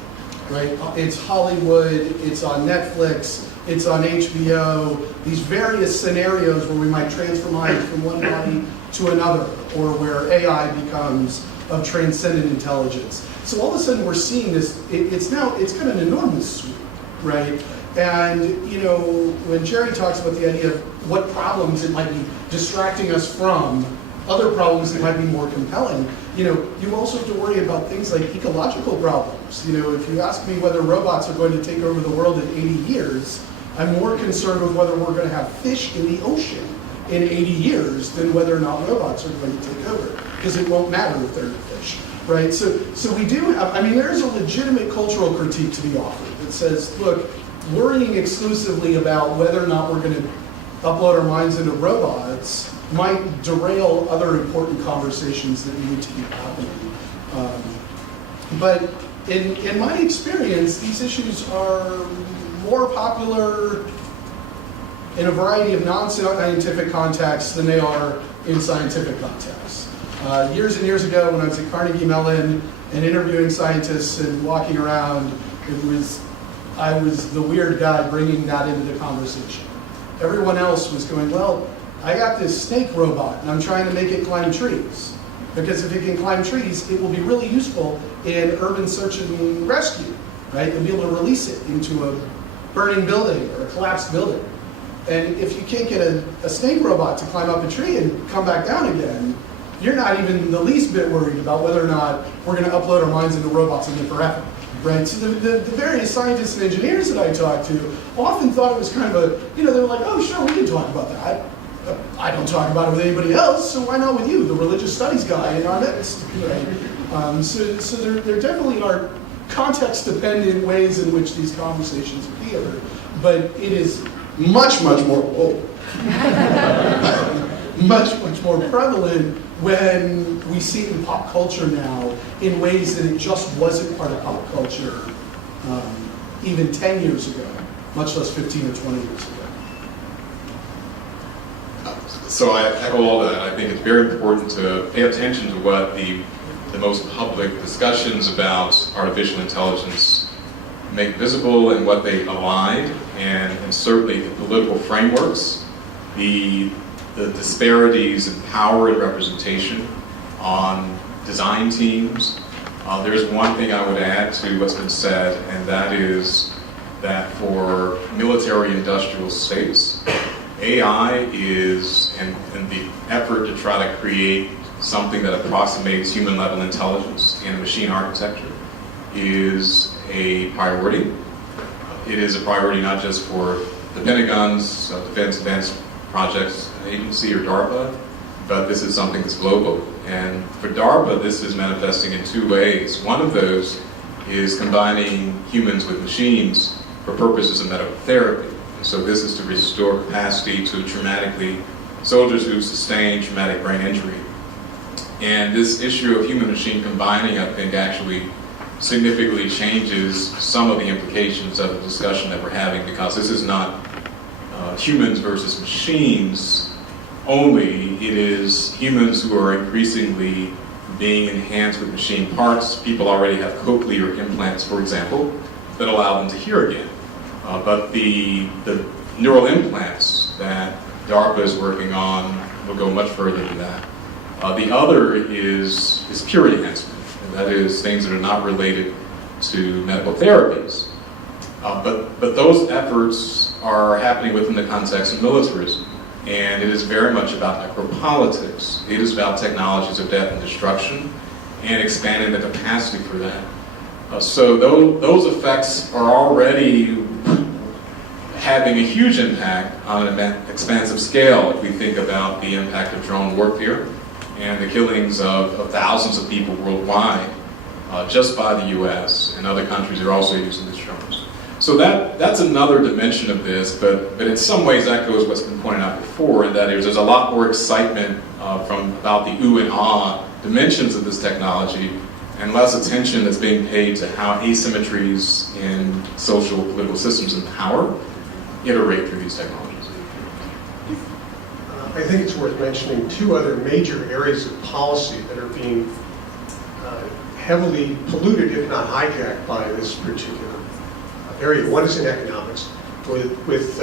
right? It's Hollywood, it's on Netflix, it's on HBO, these various scenarios where we might transfer mind from one body to another, or where AI becomes of transcendent intelligence. So all of a sudden we're seeing this, it's kind of an enormous sweep, right? And when Jerry talks about the idea of what problems it might be distracting us from, other problems that might be more compelling, you also have to worry about things like ecological problems. If you ask me whether robots are going to take over the world in 80 years, I'm more concerned with whether we're going to have fish in the ocean in 80 years than whether or not robots are going to take over, because it won't matter if they're fish, right? So we do have, there's a legitimate cultural critique to be offered that says, look, worrying exclusively about whether or not we're going to upload our minds into robots might derail other important conversations that need to be happening. But in my experience, these issues are more popular in a variety of non-scientific contexts than they are in scientific contexts. Years and years ago, when I was at Carnegie Mellon and interviewing scientists and walking around, I was the weird guy bringing that into the conversation. Everyone else was going, well, I got this snake robot and I'm trying to make it climb trees. Because if it can climb trees, it will be really useful in urban search and rescue, right? You'll be able to release it into a burning building or a collapsed building. And if you can't get a snake robot to climb up a tree and come back down again, you're not even the least bit worried about whether or not we're going to upload our minds into robots and live forever, right? So the various scientists and engineers that I talked to often thought it was kind of a, they were like, oh, sure, we can talk about that. I don't talk about it with anybody else, so why not with you, the religious studies guy in our midst, right? So there definitely are context-dependent ways in which these conversations appear, but it is much more much more prevalent when we see it in pop culture now in ways that it just wasn't part of pop culture even 10 years ago, much less 15 or 20 years ago. So I echo all that. I think it's very important to pay attention to what the most public discussions about artificial intelligence make visible and what they align, and certainly the political frameworks, the disparities in power and representation on design teams. There's one thing I would add to what's been said, and that is that for military industrial states, AI is, and the effort to try to create something that approximates human level intelligence in machine architecture is a priority. It is a priority not just for the Pentagon's Defense Advanced Projects Agency or DARPA, but this is something that's global. And for DARPA, this is manifesting in two ways. One of those is combining humans with machines for purposes of medical therapy. And so this is to restore capacity to soldiers who sustain traumatic brain injury. And this issue of human-machine combining, I think, actually significantly changes some of the implications of the discussion that we're having, because this is not humans versus machines only. It is humans who are increasingly being enhanced with machine parts. People already have cochlear implants, for example, that allow them to hear again. But the neural implants that DARPA is working on will go much further than that. The other is pure enhancement, and that is things that are not related to medical therapies. But those efforts are happening within the context of militarism, and it is very much about necropolitics. It is about technologies of death and destruction and expanding the capacity for that. So those effects are already having a huge impact on an expansive scale if we think about the impact of drone warfare and the killings of thousands of people worldwide just by the US, and other countries are also using these drones. So that's another dimension of this, but in some ways echoes what's been pointed out before, and that is there's a lot more excitement about the ooh and ah dimensions of this technology, and less attention that's being paid to how asymmetries in social political systems and power iterate through these technologies. I think it's worth mentioning two other major areas of policy that are being heavily polluted, if not hijacked, by this particular area. One is in economics, with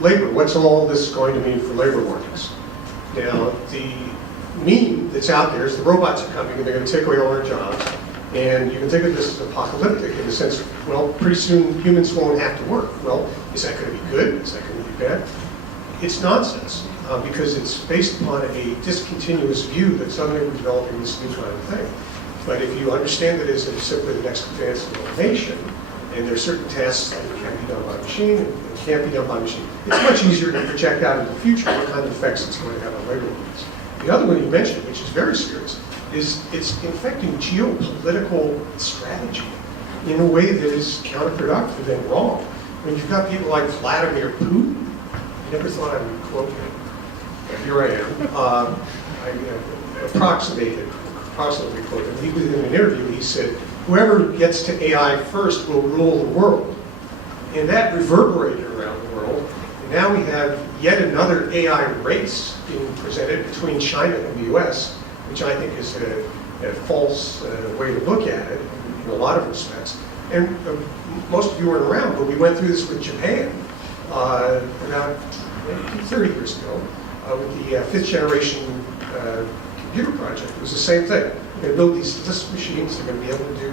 labor. What's all this going to mean for labor markets? Now, the meme that's out there is the robots are coming and they're going to take away all our jobs. And you can think of this as apocalyptic in the sense, well, pretty soon humans won't have to work. Well, is that going to be good? Is that going to be bad? It's nonsense, because it's based upon a discontinuous view that suddenly we're developing this new kind of thing. But if you understand that as simply the next advance in automation, and there are certain tasks that can be done by machine and can't be done by machine, it's much easier to project out into the future what kind of effects it's going to have on labor markets. The other one you mentioned, which is very serious, is it's infecting geopolitical strategy in a way that is counterproductive and wrong. When you've got people like Vladimir Putin, I never thought I would quote him, but here I am. I approximately quote him. He was in an interview, he said, whoever gets to AI first will rule the world. And that reverberated around the world. And now we have yet another AI race being presented between China and the US, which I think is a false way to look at it in a lot of respects. And most of you weren't around, but we went through this with Japan about 30 years ago with the fifth generation computer project. It was the same thing. They build these statistical machines. They're going to be able to do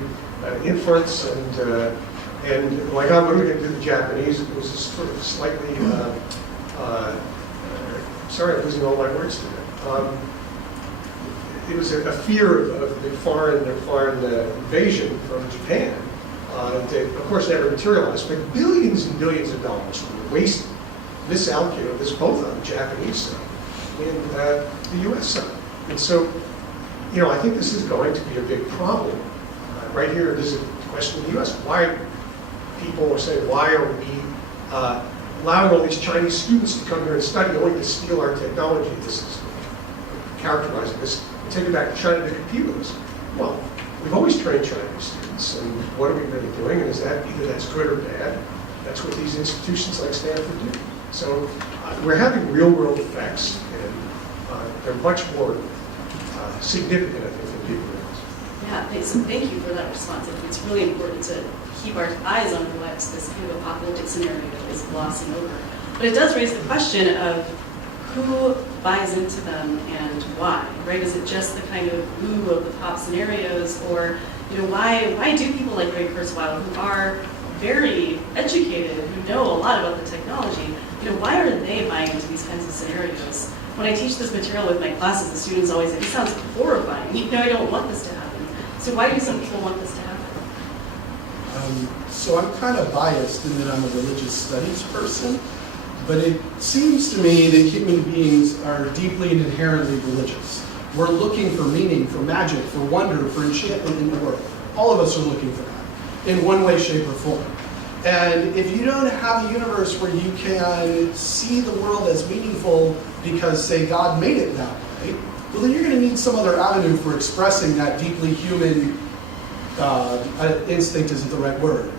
inference and like, oh, what are we going to do to the Japanese? It was this sort of slightly, sorry, I'm losing all my words today. It was a fear of the foreign invasion from Japan that, of course, never materialized, but billions and billions of dollars were wasted, misallocated, this both on the Japanese side and the US side. And so, you know, I think this is going to be a big problem. Right here, there's a question in the US. Why people are saying, why are we allowing all these Chinese students to come here and study only to steal our technology? This is characterizing this. Take it back to China to compete with us. Well, we've always trained Chinese students, and what are we really doing? And is that either that's good or bad? That's what these institutions like Stanford do. So we're having real-world effects, and they're much more significant, I think, than people realize. Yeah, so thank you for that response. I think it's really important to keep our eyes on what this kind of apocalyptic scenario is glossing over. But it does raise the question of who buys into them and why, right? Is it just the kind of ooh of the top scenarios, or you know, why do people like Ray Kurzweil, who are very educated, who know a lot about the technology, you know, why are they buying into these kinds of scenarios? When I teach this material with my classes, the students always say, "It sounds horrifying. You know, I don't want this to happen." So why do some people want this to happen? So I'm kind of biased in that I'm a religious studies person. But it seems to me that human beings are deeply and inherently religious. We're looking for meaning, for magic, for wonder, for enchantment in the world. All of us are looking for that in one way, shape, or form. And if you don't have a universe where you can see the world as meaningful because, say, God made it that way, well, then you're going to need some other avenue for expressing that deeply human instinct isn't the right word,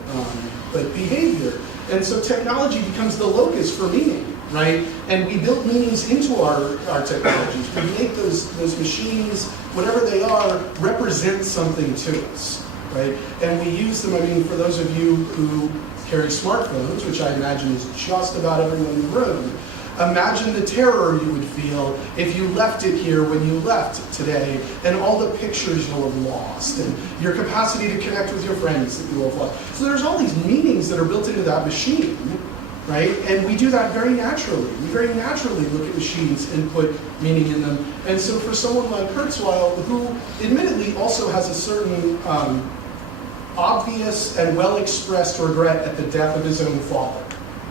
but behavior. And so technology becomes the locus for meaning, right? And we build meanings into our technologies. We make those machines, whatever they are, represent something to us, right? And we use them, I mean, for those of you who carry smartphones, which I imagine is just about everyone in the room, imagine the terror you would feel if you left it here when you left today, and all the pictures you'll have lost, and your capacity to connect with your friends that you will have lost. So there's all these meanings that are built into that machine, right? And we do that very naturally. We very naturally look at machines and put meaning in them. And so for someone like Kurzweil, who admittedly also has a certain obvious and well-expressed regret at the death of his own father,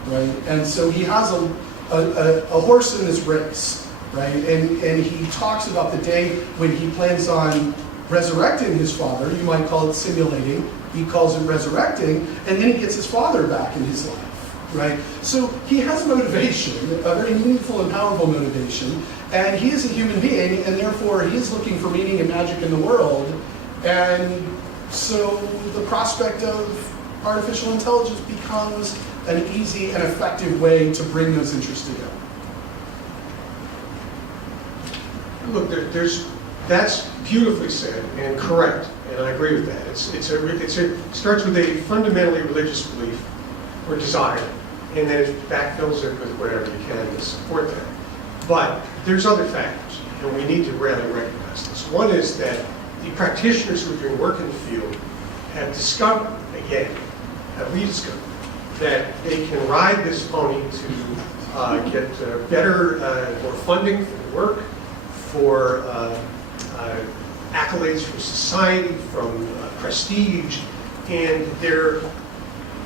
right? And so he has a horse in this race, right? And he talks about the day when he plans on resurrecting his father. You might call it simulating. He calls it resurrecting, and then he gets his father back in his life, right? So he has motivation, a very meaningful and powerful motivation, and he is a human being, and therefore he is looking for meaning and magic in the world. And so the prospect of artificial intelligence becomes an easy and effective way to bring those interests together. Look, that's beautifully said and correct, and I agree with that. It starts with a fundamentally religious belief or desire, and then it backfills it with whatever you can to support that. But there's other factors, and we need to really recognize this. One is that the practitioners who are doing work in the field have discovered, again, have rediscovered, that they can ride this pony to get better, more funding for the work, for accolades from society, from prestige, and they're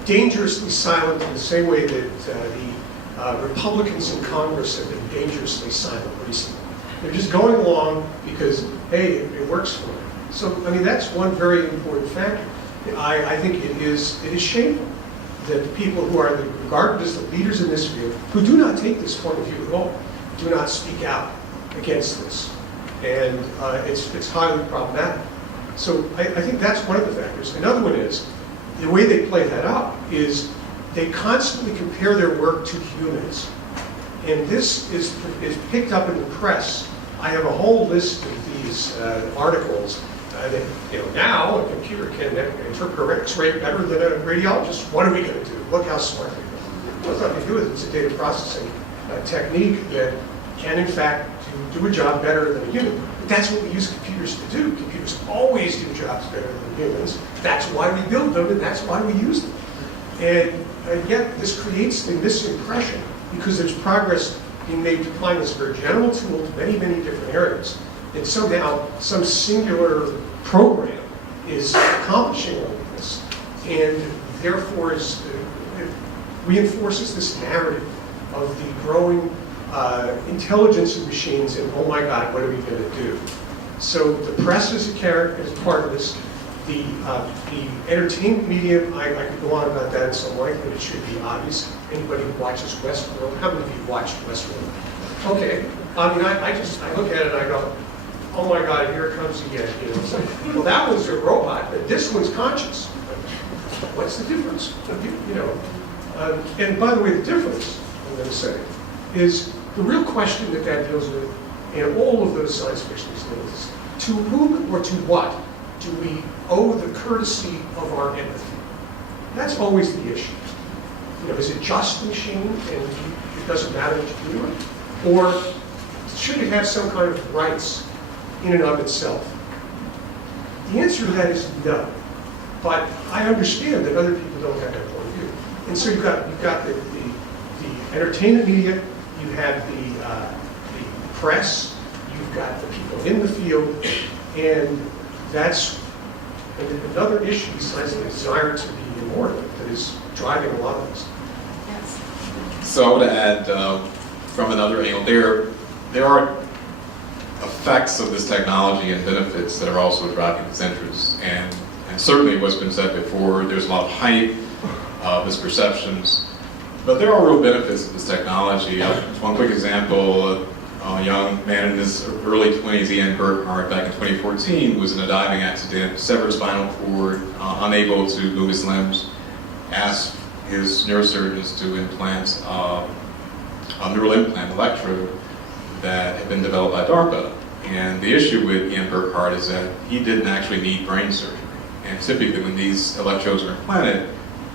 dangerously silent in the same way that the Republicans in Congress have been dangerously silent recently. They're just going along because, hey, it works for them. So, I mean, that's one very important factor. I think it is shameful that the people who are regarded as the leaders in this field, who do not take this point of view at all, do not speak out against this. And it's highly problematic. So I think that's one of the factors. Another one is, the way they play that up is they constantly compare their work to humans. And this is picked up in the press. I have a whole list of these articles that, now a computer can interpret an X-ray better than a radiologist. What are we going to do? Look how smart we are. Well, it's nothing to do with it. It's a data processing technique that can, in fact, do a job better than a human. But that's what we use computers to do. Computers always do jobs better than humans. That's why we build them, and that's why we use them. And yet, this creates the misimpression, because there's progress being made to applying this very general tool to many, many different areas. And somehow, some singular program is accomplishing all of this, and therefore it reinforces this narrative of the growing intelligence of machines, and oh my God, what are we going to do? So the press is a part of this. The entertainment medium, I could go on about that in some way, but it should be obvious. Anybody who watches Westworld, how many of you watched Westworld? Okay, I mean, I look at it and I go, oh my God, here it comes again. It's like, well, that was a robot, but this one's conscious. What's the difference? And by the way, the difference, I'm going to say, is the real question that deals with in all of those science fiction things: to whom or to what do we owe the courtesy of our empathy? That's always the issue. Is it just the machine and it doesn't matter what you do with it? Or should it have some kind of rights in and of itself? The answer to that is no. But I understand that other people don't have that point of view. And so you've got the entertainment media, you have the press, you've got the people in the field, and that's another issue besides the desire to be immortal that is driving a lot of this. Yes. So I would add, from another angle, there are effects of this technology and benefits that are also driving its interests. And certainly what's been said before, there's a lot of hype, misperceptions, but there are real benefits of this technology. One quick example, a young man in his early 20s, Ian Burkhart, back in 2014, was in a diving accident, severed spinal cord, unable to move his limbs, asked his neurosurgeons to implant a neural implant electrode that had been developed by DARPA. And the issue with Ian Burkhart is that he didn't actually need brain surgery. And typically when these electrodes are implanted,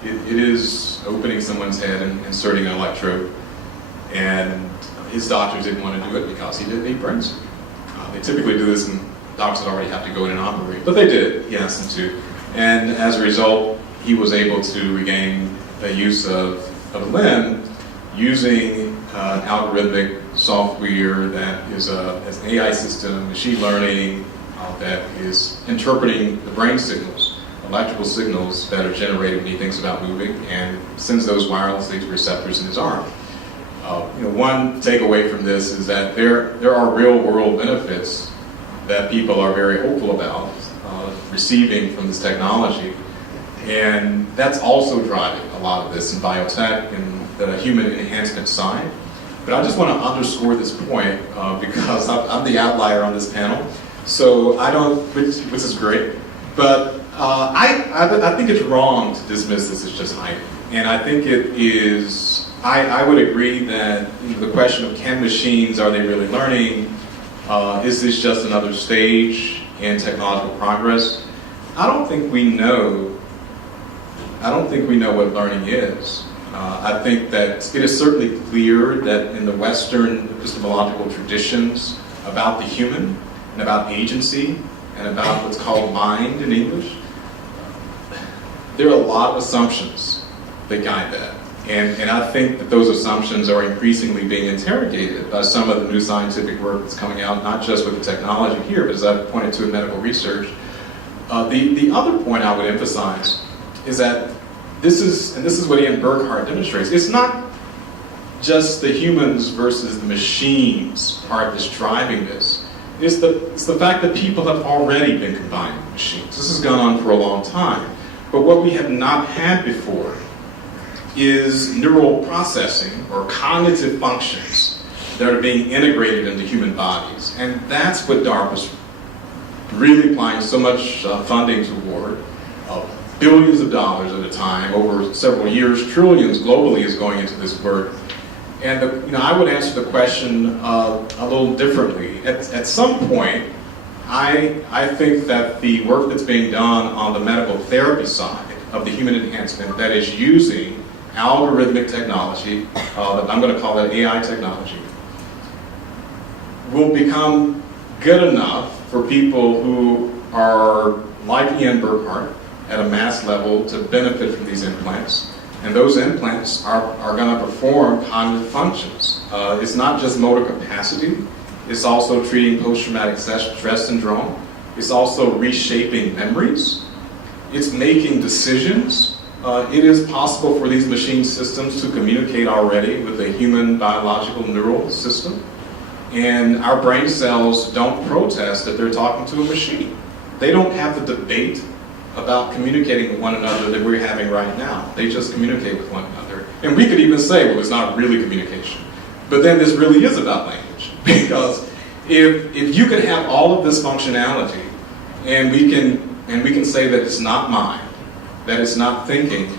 it is opening someone's head and inserting an electrode. And his doctors didn't want to do it because he didn't need brain surgery. They typically do this and doctors would already have to go in and operate. But they did, he asked them to. And as a result, he was able to regain the use of a limb using an algorithmic software that is an AI system, machine learning, that is interpreting the brain signals, electrical signals that are generated when he thinks about moving, and sends those wirelessly to receptors in his arm. One takeaway from this is that there are real-world benefits that people are very hopeful about receiving from this technology, and that's also driving a lot of this in biotech and the human enhancement side. But I just want to underscore this point because I'm the outlier on this panel, so I don't, which is great, but I think it's wrong to dismiss this as just hype, and I think it is. I would agree that the question of can machines, are they really learning? Is this just another stage in technological progress? I don't think we know what learning is. I think that it is certainly clear that in the Western epistemological traditions about the human and about agency and about what's called mind in English, there are a lot of assumptions that guide that. And I think that those assumptions are increasingly being interrogated by some of the new scientific work that's coming out, not just with the technology here, but as I've pointed to in medical research. The other point I would emphasize is that this is what Ian Burkhart demonstrates. It's not just the humans versus the machines part that's driving this. It's the fact that people have already been combining machines. This has gone on for a long time. But what we have not had before is neural processing or cognitive functions that are being integrated into human bodies. And that's what DARPA's really applying so much funding toward. Billions of dollars at a time, over several years, trillions globally is going into this work. And I would answer the question a little differently. At some point, I think that the work that's being done on the medical therapy side of the human enhancement that is using algorithmic technology, I'm going to call that AI technology, will become good enough for people who are like Ian Burkhart at a mass level to benefit from these implants. And those implants are going to perform cognitive functions. It's not just motor capacity, it's also treating post-traumatic stress syndrome. It's also reshaping memories. It's making decisions. It is possible for these machine systems to communicate already with a human biological neural system. And our brain cells don't protest that they're talking to a machine. They don't have the debate about communicating with one another that we're having right now. They just communicate with one another. And we could even say, well, it's not really communication. But then this really is about language. Because if you can have all of this functionality, and we can say that it's not mind, that it's not thinking,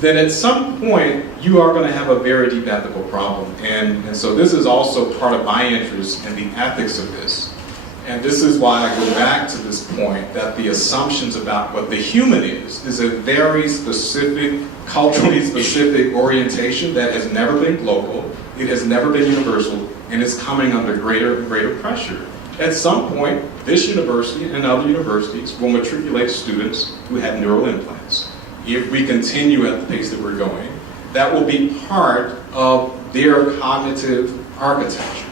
then at some point you are going to have a very deep ethical problem. And so this is also part of my interest in the ethics of this. And this is why I go back to this point that the assumptions about what the human is a very specific, culturally specific orientation that has never been global, it has never been universal, and it's coming under greater and greater pressure. At some point, this university and other universities will matriculate students who have neural implants. If we continue at the pace that we're going, that will be part of their cognitive architecture.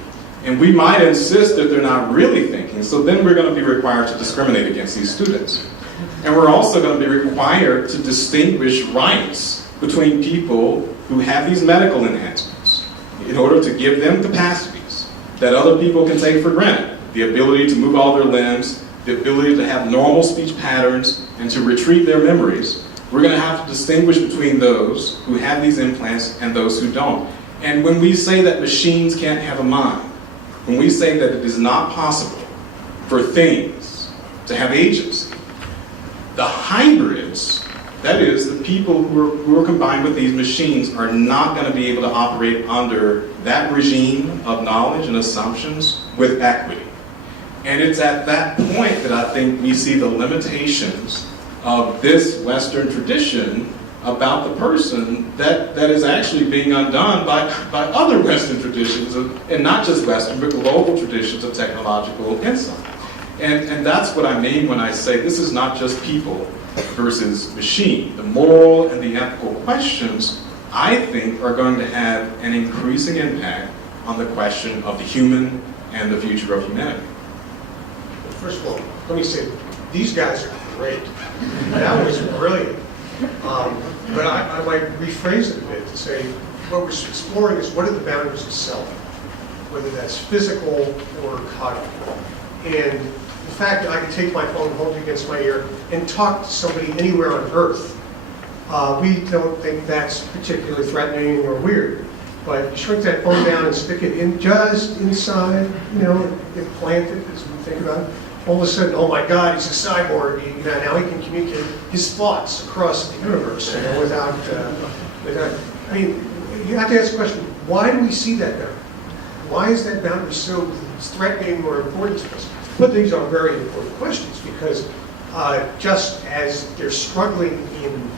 And we might insist that they're not really thinking, so then we're going to be required to discriminate against these students. And we're also going to be required to distinguish rights between people who have these medical enhancements in order to give them capacities that other people can take for granted. The ability to move all their limbs, the ability to have normal speech patterns, and to retrieve their memories. We're going to have to distinguish between those who have these implants and those who don't. And when we say that machines can't have a mind, when we say that it is not possible for things to have agency, the hybrids, that is, the people who are combined with these machines, are not going to be able to operate under that regime of knowledge and assumptions with equity. And it's at that point that I think we see the limitations of this Western tradition about the person that is actually being undone by other Western traditions, and not just Western, but global traditions of technological insight. And that's what I mean when I say this is not just people versus machine. The moral and the ethical questions, I think, are going to have an increasing impact on the question of the human and the future of humanity. First of all, let me say, these guys are great. That was brilliant. But I might rephrase it a bit to say, what we're exploring is what are the boundaries of self, whether that's physical or cognitive. And the fact that I can take my phone, hold it against my ear, and talk to somebody anywhere on Earth, we don't think that's particularly threatening or weird. But you shrink that phone down and stick it in just inside, implant it as we think about it. All of a sudden, oh my God, he's a cyborg. Now he can communicate his thoughts across the universe, without. I mean, you have to ask the question: why do we see that boundary? Why is that boundary so threatening or important to us? But these are very important questions because just as they're struggling in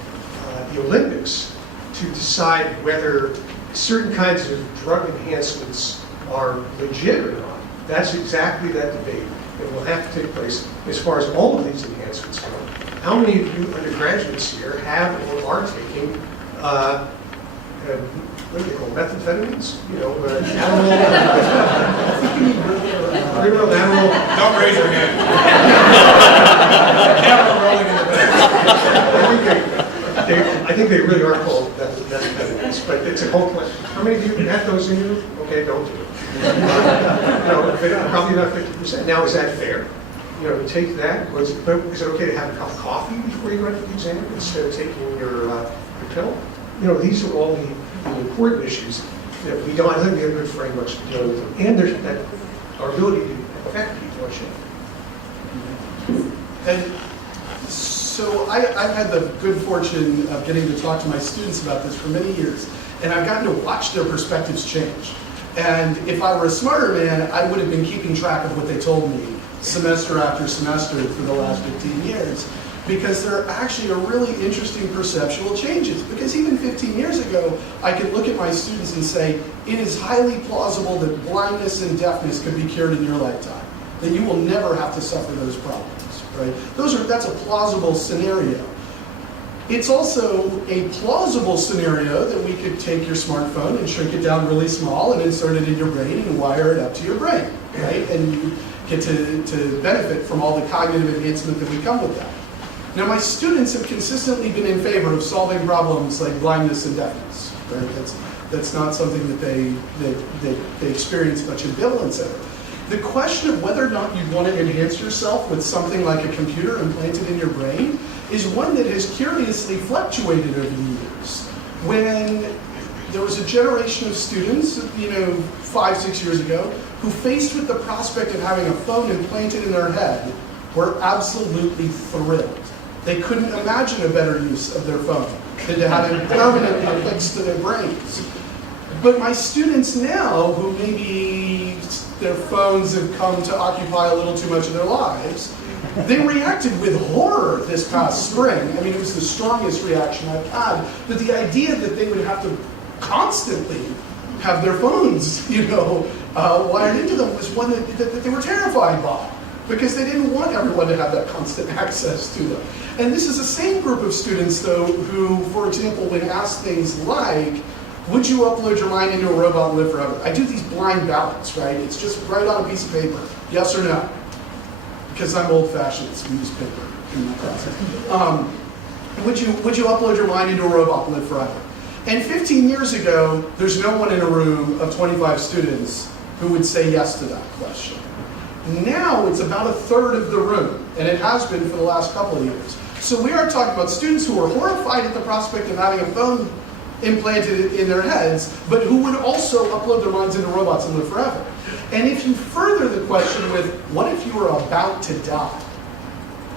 the Olympics to decide whether certain kinds of drug enhancements are legit or not, that's exactly that debate that will have to take place as far as all of these enhancements go. How many of you undergraduates here have or are taking, what do they call methamphetamines? Animal. Don't raise your hand. Camera rolling in the back. I think they really are called methamphetamines, but it's a whole question. How many of you have those in you? Okay, don't do it. Probably not 50%. Now, is that fair? You take that. Is it okay to have a cup of coffee before you go to the exam instead of taking your pill? These are all the important issues. that we don't, I think we have good frameworks to deal with them. And there's that, our ability to affect people are changing. And so I've had the good fortune of getting to talk to my students about this for many years, and I've gotten to watch their perspectives change. And if I were a smarter man, I would have been keeping track of what they told me semester after semester for the last 15 years, because there actually are really interesting perceptual changes. Because even 15 years ago, I could look at my students and say, it is highly plausible that blindness and deafness could be cured in your lifetime, that you will never have to suffer those problems, right? That's a plausible scenario. It's also a plausible scenario that we could take your smartphone and shrink it down really small and insert it in your brain and wire it up to your brain, right? And you get to benefit from all the cognitive advancement that would come with that. Now, my students have consistently been in favor of solving problems like blindness and deafness, right? That's not something that they experience much ambivalence over. The question of whether or not you'd want to enhance yourself with something like a computer implanted in your brain is one that has curiously fluctuated over the years. When there was a generation of students, 5-6 years ago, who faced with the prospect of having a phone implanted in their head were absolutely thrilled. They couldn't imagine a better use of their phone than to have it permanently affixed to their brains. But my students now, who maybe their phones have come to occupy a little too much of their lives, they reacted with horror this past spring. I mean, it was the strongest reaction I've had. But the idea that they would have to constantly have their phones, wired into them was one that they were terrified by, because they didn't want everyone to have that constant access to them. And this is the same group of students, though, who, for example, when asked things like, would you upload your mind into a robot and live forever? I do these blind ballots, right? It's just write on a piece of paper, yes or no. Because I'm old-fashioned, so we use paper in my process. Would you upload your mind into a robot and live forever? And 15 years ago, there's no one in a room of 25 students who would say yes to that question. Now it's about a third of the room, and it has been for the last couple of years. So we are talking about students who are horrified at the prospect of having a phone implanted in their heads, but who would also upload their minds into robots and live forever. And if you further the question with, what if you were about to die?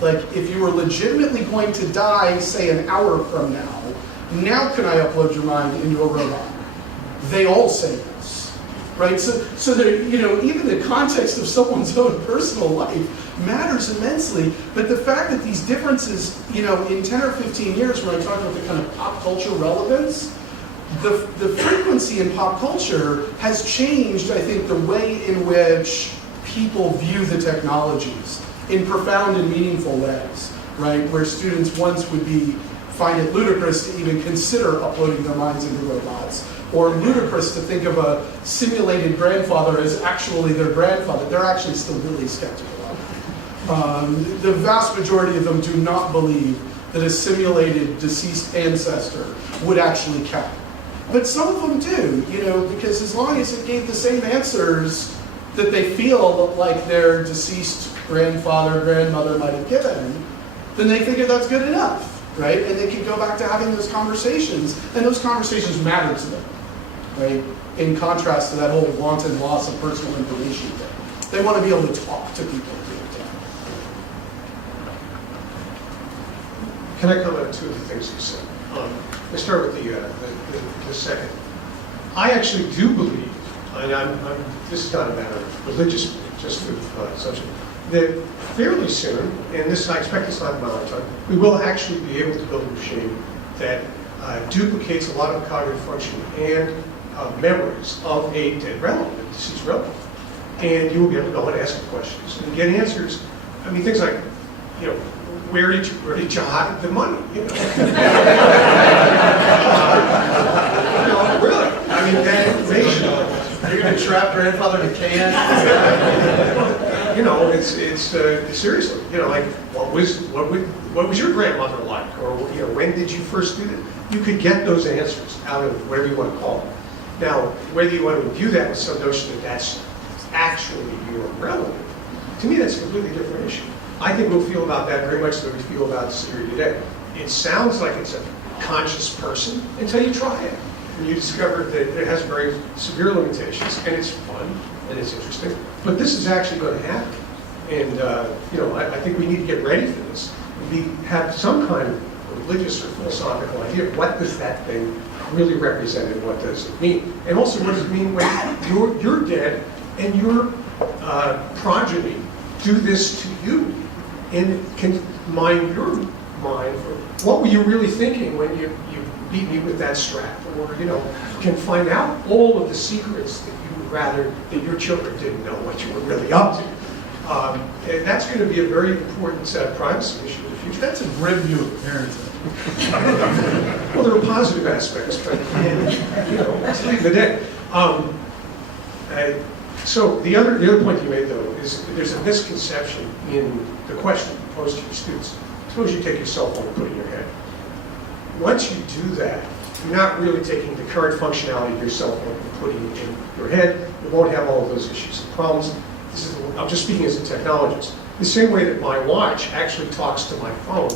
Like, if you were legitimately going to die, say, an hour from now can I upload your mind into a robot? They all say yes, right? So even the context of someone's own personal life matters immensely, but the fact that these differences, in 10 or 15 years, when I talk about the kind of pop culture relevance, the frequency in pop culture has changed, I think, the way in which people view the technologies in profound and meaningful ways, right? Where students once would find it ludicrous to even consider uploading their minds into robots, or ludicrous to think of a simulated grandfather as actually their grandfather. They're actually still really skeptical of it. The vast majority of them do not believe that a simulated deceased ancestor would actually count. But some of them do, because as long as it gave the same answers that they feel like their deceased grandfather, grandmother might have given, then they figure that's good enough, right? And they can go back to having those conversations, and those conversations matter to them, right? In contrast to that whole wanton loss of personal information thing. They want to be able to talk to people. Can I comment on two of the things you said? Let's start with the second. I actually do believe, and this is not a matter of religious belief, just for assumption, that fairly soon, and I expect this not in my lifetime, we will actually be able to build a machine that duplicates a lot of cognitive function and memories of a dead relative, a deceased relative. And you will be able to go and ask questions and get answers. I mean, things like, where did you hide the money? Really? I mean, that information. Are you going to trap grandfather in a can? It's seriously, like what was your grandmother like, or when did you first do that? You could get those answers out of whatever you want to call them. Now, whether you want to view that with some notion that that's actually your relative, to me that's a completely different issue. I think we'll feel about that very much the way we feel about Siri today. It sounds like it's a conscious person until you try it. and you discover that it has very severe limitations, and it's fun, and it's interesting, but this is actually going to happen. And, I think we need to get ready for this. We have some kind of religious or philosophical idea of what does that thing really represent and what does it mean. And also, what does it mean when you're dead and your progeny do this to you and can mine your mind for what were you really thinking when you beat me with that strap, or can find out all of the secrets that you would rather that your children didn't know what you were really up to. And that's going to be a very important privacy issue in the future. That's a grim view of parenting. Well, there are positive aspects, but it's the end of the day. So the other point you made, though, is that there's a misconception in the question posed to your students. Suppose you take your cell phone and put it in your head. Once you do that, you're not really taking the current functionality of your cell phone and putting it in your head. You won't have all of those issues and problems. I'm just speaking as a technologist. The same way that my watch actually talks to my phone,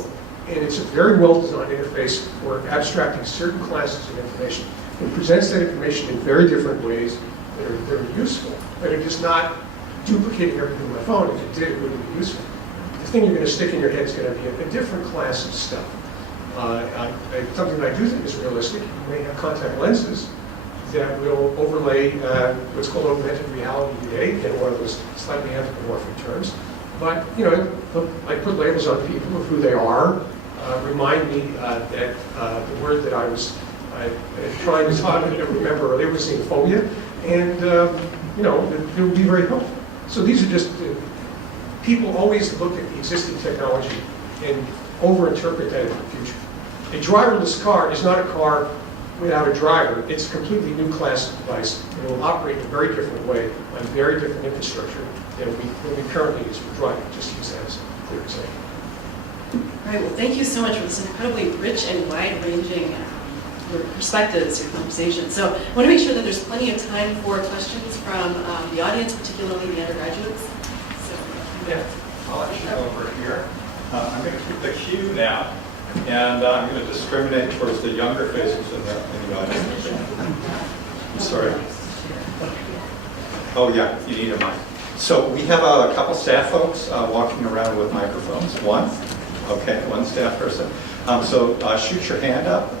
and it's a very well-designed interface for abstracting certain classes of information. It presents that information in very different ways that are useful, but it is not duplicating everything in my phone. If it did, it wouldn't be useful. The thing you're going to stick in your head is going to be a different class of stuff. Something that I do think is realistic. You may have contact lenses that will overlay what's called augmented reality today, again, one of those slightly anthropomorphic terms. But, I put labels on people of who they are, remind me that the word that I was trying to remember earlier was xenophobia, and, it would be very helpful. So these are just, people always look at the existing technology and over-interpret that in the future. A driverless car is not a car without a driver. It's a completely new class of device. It will operate in a very different way on very different infrastructure than we currently use for driving. Just use that as a clear example. All right, well, thank you so much for this incredibly rich and wide-ranging your perspectives, your conversation. So I want to make sure that there's plenty of time for questions from the audience, particularly the undergraduates. So, Yeah, I'll actually go over here. I'm going to keep the queue now, and I'm going to discriminate towards the younger faces in the audience. I'm sorry. Oh yeah, you need a mic. So we have a couple staff folks walking around with microphones. One staff person. So shoot your hand up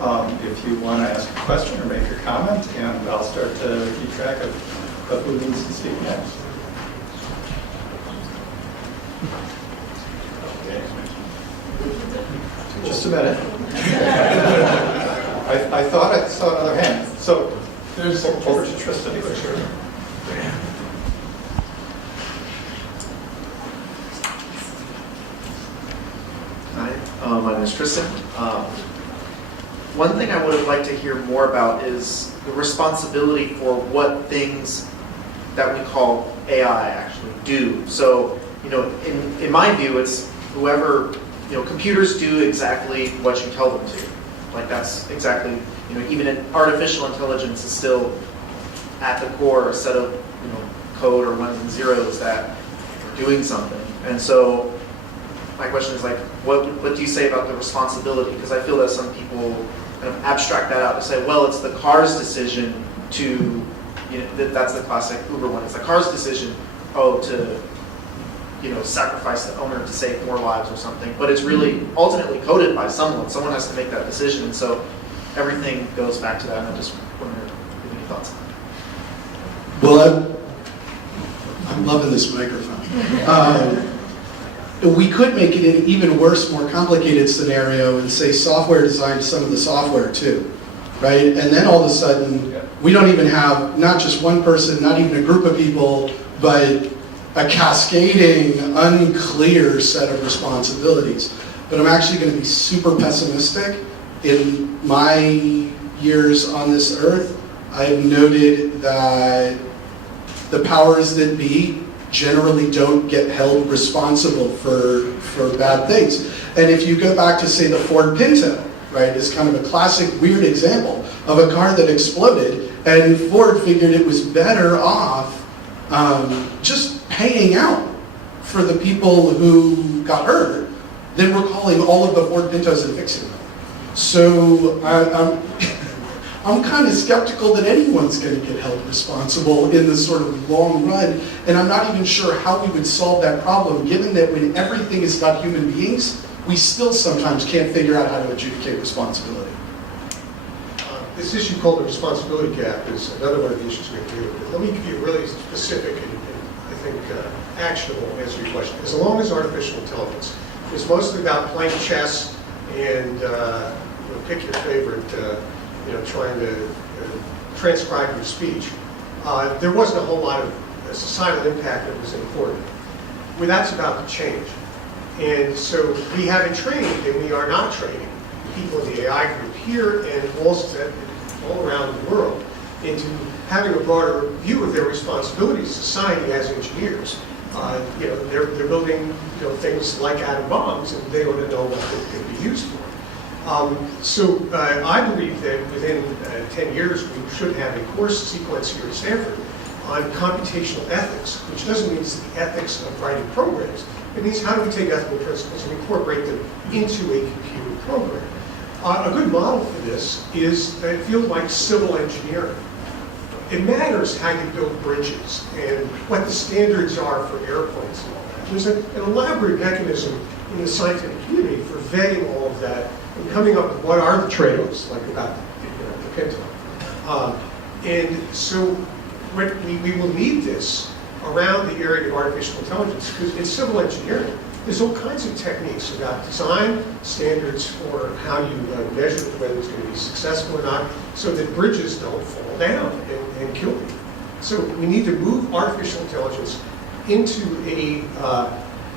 if you want to ask a question or make a comment, and I'll start to keep track of who needs to speak next. Just a minute. I thought I saw another hand. So there's over to Tristan. Hi, my name is Tristan. One thing I would have liked to hear more about is the responsibility for what things that we call AI actually do. So, in my view, it's whoever, computers do exactly what you tell them to. Like that's exactly, even an artificial intelligence is still at the core a set of, code or ones and zeros that are doing something. And so my question is like, what do you say about the responsibility? Because I feel that some people kind of abstract that out to say, well, it's the car's decision to, that's the classic Uber one. It's the car's decision, to, sacrifice the owner to save more lives or something. But it's really ultimately coded by someone. Someone has to make that decision. And so everything goes back to that. And I just wonder if you have any thoughts on that. Well, I'm loving this microphone. We could make it an even worse, more complicated scenario and say software designed some of the software too, right? And then all of a sudden, we don't even have not just one person, not even a group of people, but a cascading, unclear set of responsibilities. But I'm actually going to be super pessimistic. In my years on this earth, I've noted that the powers that be generally don't get held responsible for bad things. And if you go back to, say, the Ford Pinto, right, is kind of a classic weird example of a car that exploded, and Ford figured it was better off just paying out for the people who got hurt than recalling all of the Ford Pintos and fixing them. So I'm kind of skeptical that anyone's going to get held responsible in the sort of long run, and I'm not even sure how we would solve that problem, given that when everything is about human beings, we still sometimes can't figure out how to adjudicate responsibility. This issue called the responsibility gap is another one of the issues we have to deal with. Let me give you a really specific and I think actionable answer to your question. As long as artificial intelligence is mostly about playing chess and pick your favorite, trying to transcribe your speech, there wasn't a whole lot of societal impact that was important. Well, that's about to change. And so we haven't trained, and we are not training people in the AI group here and all around the world into having a broader view of their responsibilities to society as engineers. They're building things like atom bombs, and they ought to know what they could be used for. So I believe that within 10 years we should have a course sequence here at Stanford on computational ethics, which doesn't mean it's the ethics of writing programs. It means how do we take ethical principles and incorporate them into a computer program. A good model for this is a field like civil engineering. It matters how you build bridges and what the standards are for airplanes and all that. There's an elaborate mechanism in the scientific community for vetting all of that and coming up with what are the trade-offs, like about the Pinto. And so we will need this around the area of artificial intelligence, because in civil engineering, there's all kinds of techniques about design, standards for how you measure whether it's going to be successful or not, so that bridges don't fall down and kill people. So we need to move artificial intelligence into a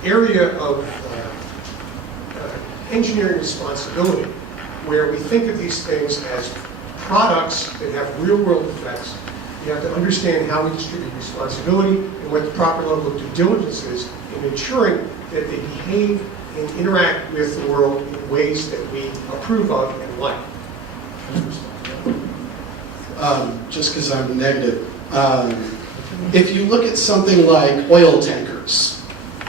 area of engineering responsibility, where we think of these things as products that have real-world effects. You have to understand how we distribute responsibility and what the proper level of due diligence is in ensuring that they behave and interact with the world in ways that we approve of and like. Just because I'm negative. If you look at something like oil tankers,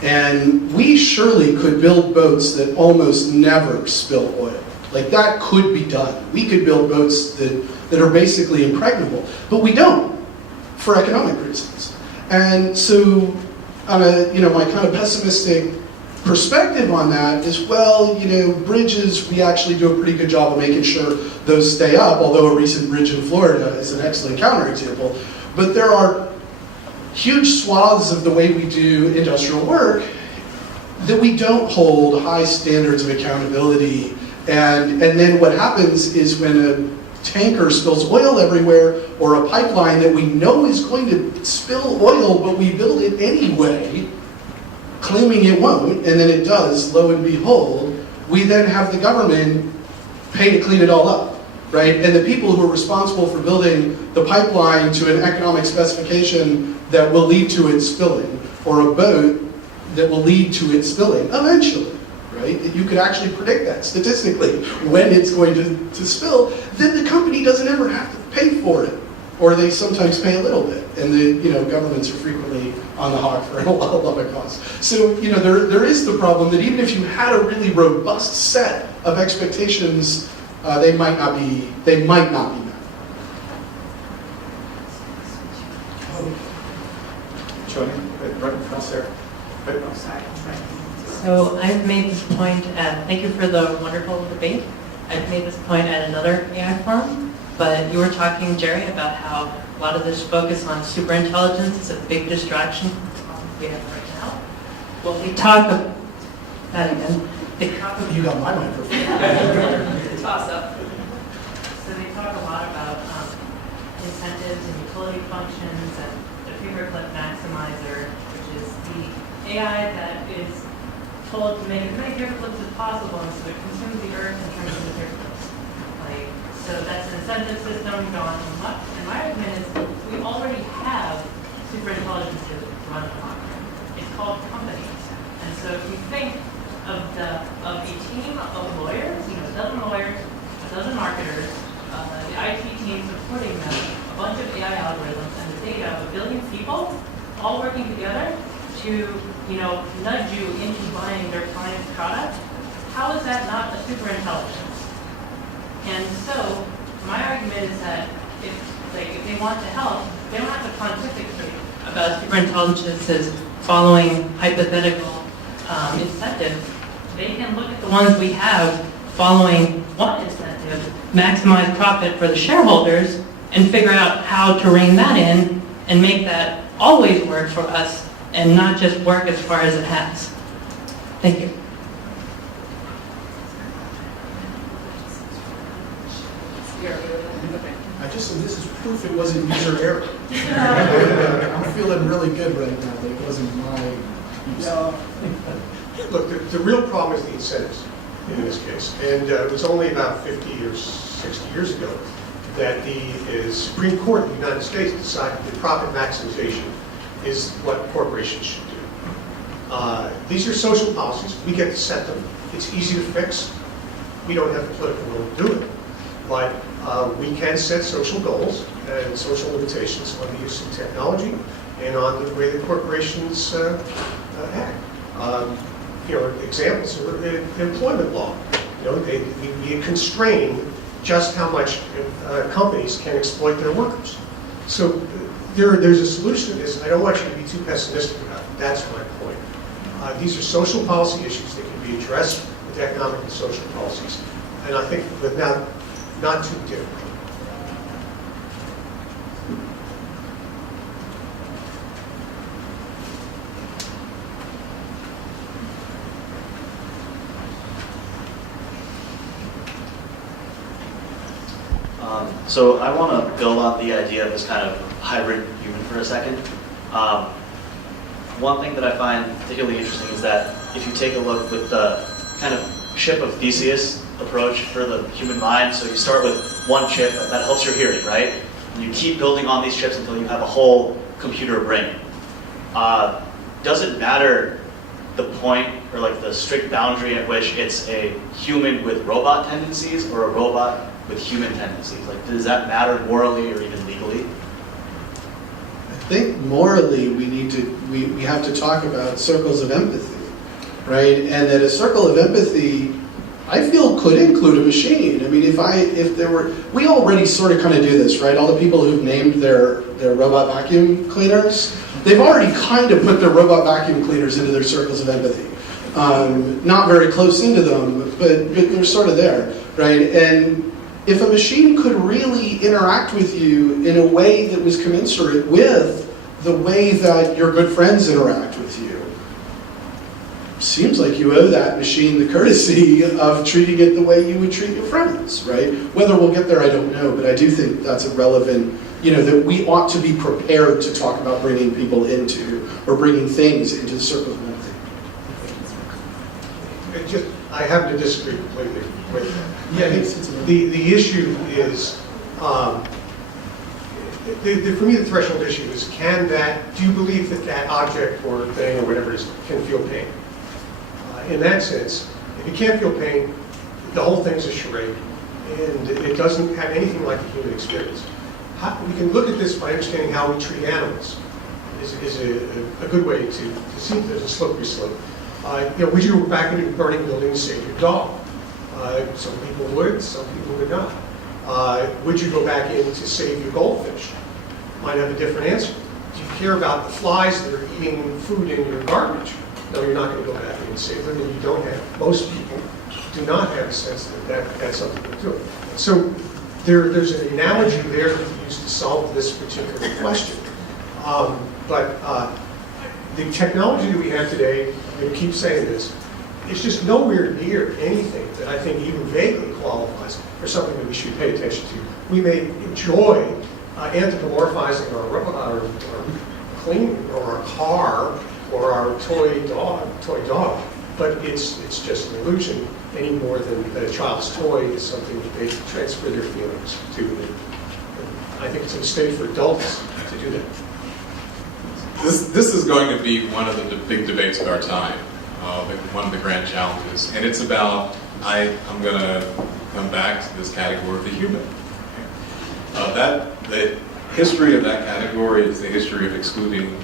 and we surely could build boats that almost never spill oil. Like, that could be done. We could build boats that are basically impregnable, but we don't, for economic reasons. And so, on my kind of pessimistic perspective on that is, well, bridges, we actually do a pretty good job of making sure those stay up, although a recent bridge in Florida is an excellent counterexample. But there are huge swaths of the way we do industrial work that we don't hold high standards of accountability. And then what happens is when a tanker spills oil everywhere, or a pipeline that we know is going to spill oil, but we build it anyway, claiming it won't, and then it does, lo and behold, we then have the government pay to clean it all up, right? And the people who are responsible for building the pipeline to an economic specification that will lead to it spilling, or a boat that will lead to it spilling eventually, right? You could actually predict that statistically when it's going to spill, then the company doesn't ever have to pay for it. Or they sometimes pay a little bit, and the governments are frequently on the hawk for a lot of it costs. So there is the problem that even if you had a really robust set of expectations, they might not be met. Joni, right in front there. So I've made this point thank you for the wonderful debate. I've made this point at another AI forum, but you were talking, Jerry, about how a lot of this focus on superintelligence is a big distraction from the problems we have right now. Well, we talk about that again. You got my microphone. Toss up. So they talk a lot about incentives and utility functions and the paperclip maximizer, which is the AI that is told to make as many paperclips as possible, and so it consumes the earth and turns into paperclips. So that's an incentive system going up. And my argument is we already have superintelligence to run amok. It's called companies. And so if you think of a team of lawyers, a dozen lawyers, a dozen marketers, the IT team supporting them, a bunch of AI algorithms, and the data of 1 billion people all working together to nudge you into buying their client's product, how is that not a superintelligence? And so my argument is that if they want to help, they don't have to pontificate about superintelligences following hypothetical incentives. They can look at the ones we have following one incentive, maximize profit for the shareholders, and figure out how to rein that in and make that always work for us and not just work as far as it has. Thank you. I just said this is proof it wasn't user error. I'm feeling really good right now that it wasn't my use. Look, the real problem is the incentives in this case. And it was only about 50 or 60 years ago that the Supreme Court of the United States decided that profit maximization is what corporations should do. These are social policies. We get to set them. It's easy to fix. We don't have the political will to do it. But we can set social goals and social limitations on the use of technology and on the way that corporations act. Examples are employment law. We constrain just how much companies can exploit their workers. So there's a solution to this. I don't want you to be too pessimistic about it. That's my point. These are social policy issues that can be addressed with economic and social policies. And I think without not too difficult. So I want to build on the idea of this kind of hybrid human for a second. One thing that I find particularly interesting is that if you take a look with the kind of ship of Theseus approach for the human mind, so you start with one chip that helps your hearing, right? And you keep building on these chips until you have a whole computer brain. Does it matter the point or like the strict boundary at which it's a human with robot tendencies or a robot with human tendencies? Like, does that matter morally or even legally? I think morally we have to talk about circles of empathy, right? And that a circle of empathy, I feel, could include a machine. I mean, if there were, we already sort of kind of do this, right? All the people who've named their robot vacuum cleaners, they've already kind of put their robot vacuum cleaners into their circles of empathy. Not very close into them, but they're sort of there, right? And if a machine could really interact with you in a way that was commensurate with the way that your good friends interact with you, seems like you owe that machine the courtesy of treating it the way you would treat your friends, right? Whether we'll get there, I don't know, but I do think that's a relevant, that we ought to be prepared to talk about bringing people into, or bringing things into the circle of empathy. I happen to disagree completely with that. Yeah, the issue is, for me the threshold issue is, do you believe that object or thing or whatever it is can feel pain? In that sense, if it can't feel pain, the whole thing's a charade, and it doesn't have anything like a human experience. We can look at this by understanding how we treat animals, is a good way to see if there's a slippery slope. Would you go back into a burning building and save your dog? Some people would, some people would not. Would you go back in to save your goldfish? Might have a different answer. Do you care about the flies that are eating food in your garbage? No, you're not going to go back in and save them, and you don't have. Most people do not have a sense that that's something to do. So there's an analogy there that we use to solve this particular question. But the technology that we have today, I'm going to keep saying this, is just nowhere near anything that I think even vaguely qualifies for something that we should pay attention to. We may enjoy anthropomorphizing our cleaning or our car or our toy dog, but it's just an illusion any more than a child's toy is something that they transfer their feelings to. I think it's a mistake for adults to do that. This is going to be one of the big debates of our time, one of the grand challenges, and it's about, I'm going to come back to this category of the human. The history of that category is the history of excluding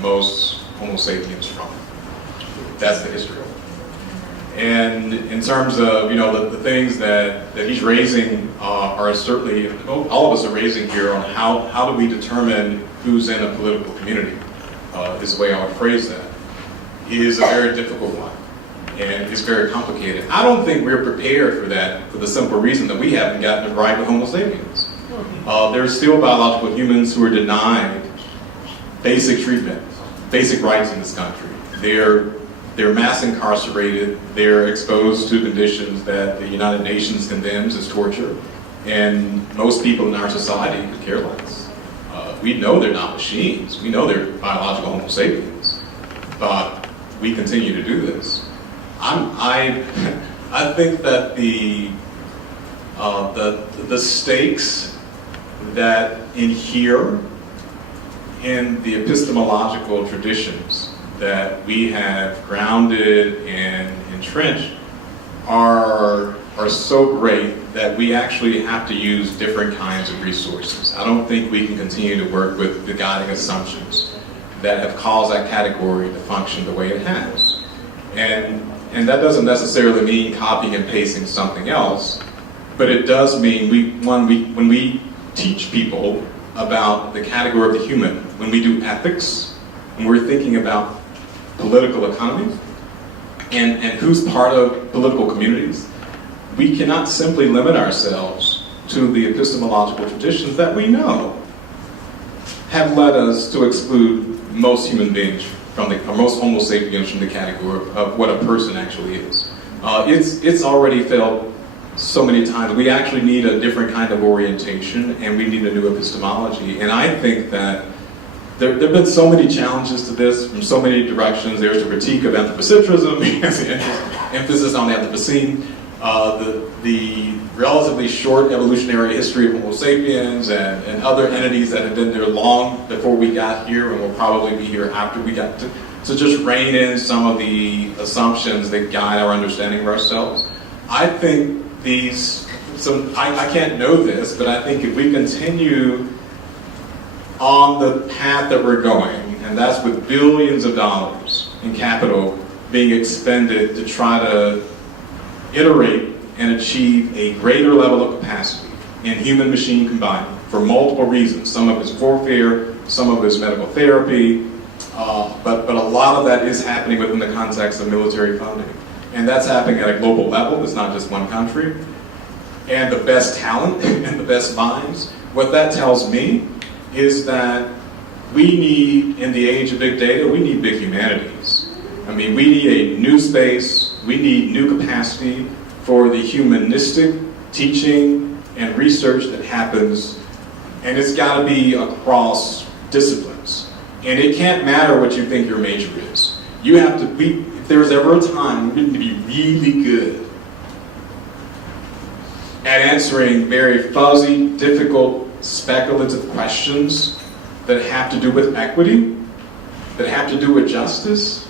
most Homo sapiens from it. That's the history of it. And in terms of, the things that he's raising are certainly, all of us are raising here on how do we determine who's in a political community, is the way I would phrase that, is a very difficult one. And it's very complicated. I don't think we're prepared for that for the simple reason that we haven't gotten it right with Homo sapiens. There's still biological humans who are denied basic treatment, basic rights in this country. They're mass incarcerated, they're exposed to conditions that the United Nations condemns as torture, and most people in our society could care less. We know they're not machines, we know they're biological Homo sapiens, but we continue to do this. I think that the stakes that inhere in the epistemological traditions that we have grounded and entrenched are so great that we actually have to use different kinds of resources. I don't think we can continue to work with the guiding assumptions that have caused that category to function the way it has. And that doesn't necessarily mean copying and pasting something else, but it does mean when we teach people about the category of the human, when we do ethics, when we're thinking about political economy and who's part of political communities, we cannot simply limit ourselves to the epistemological traditions that we know have led us to exclude most human beings or most Homo sapiens from the category of what a person actually is. It's already felt so many times. We actually need a different kind of orientation, and we need a new epistemology. And I think that there have been so many challenges to this from so many directions. There's the critique of anthropomorphism, emphasis on the Anthropocene, the relatively short evolutionary history of Homo sapiens and other entities that have been there long before we got here and will probably be here after we got to just rein in some of the assumptions that guide our understanding of ourselves. I think I can't know this, but I think if we continue on the path that we're going, and that's with billions of dollars in capital being expended to try to iterate and achieve a greater level of capacity in human-machine combining for multiple reasons. Some of it's warfare, some of it's medical therapy, but a lot of that is happening within the context of military funding. And that's happening at a global level. It's not just one country. And the best talent and the best minds, what that tells me is that we need, in the age of big data, we need big humanities. I mean, we need a new space, we need new capacity for the humanistic teaching and research that happens, and it's got to be across disciplines. And it can't matter what you think your major is. You have to be, if there's ever a time we need to be really good at answering very fuzzy, difficult, speculative questions that have to do with equity, that have to do with justice,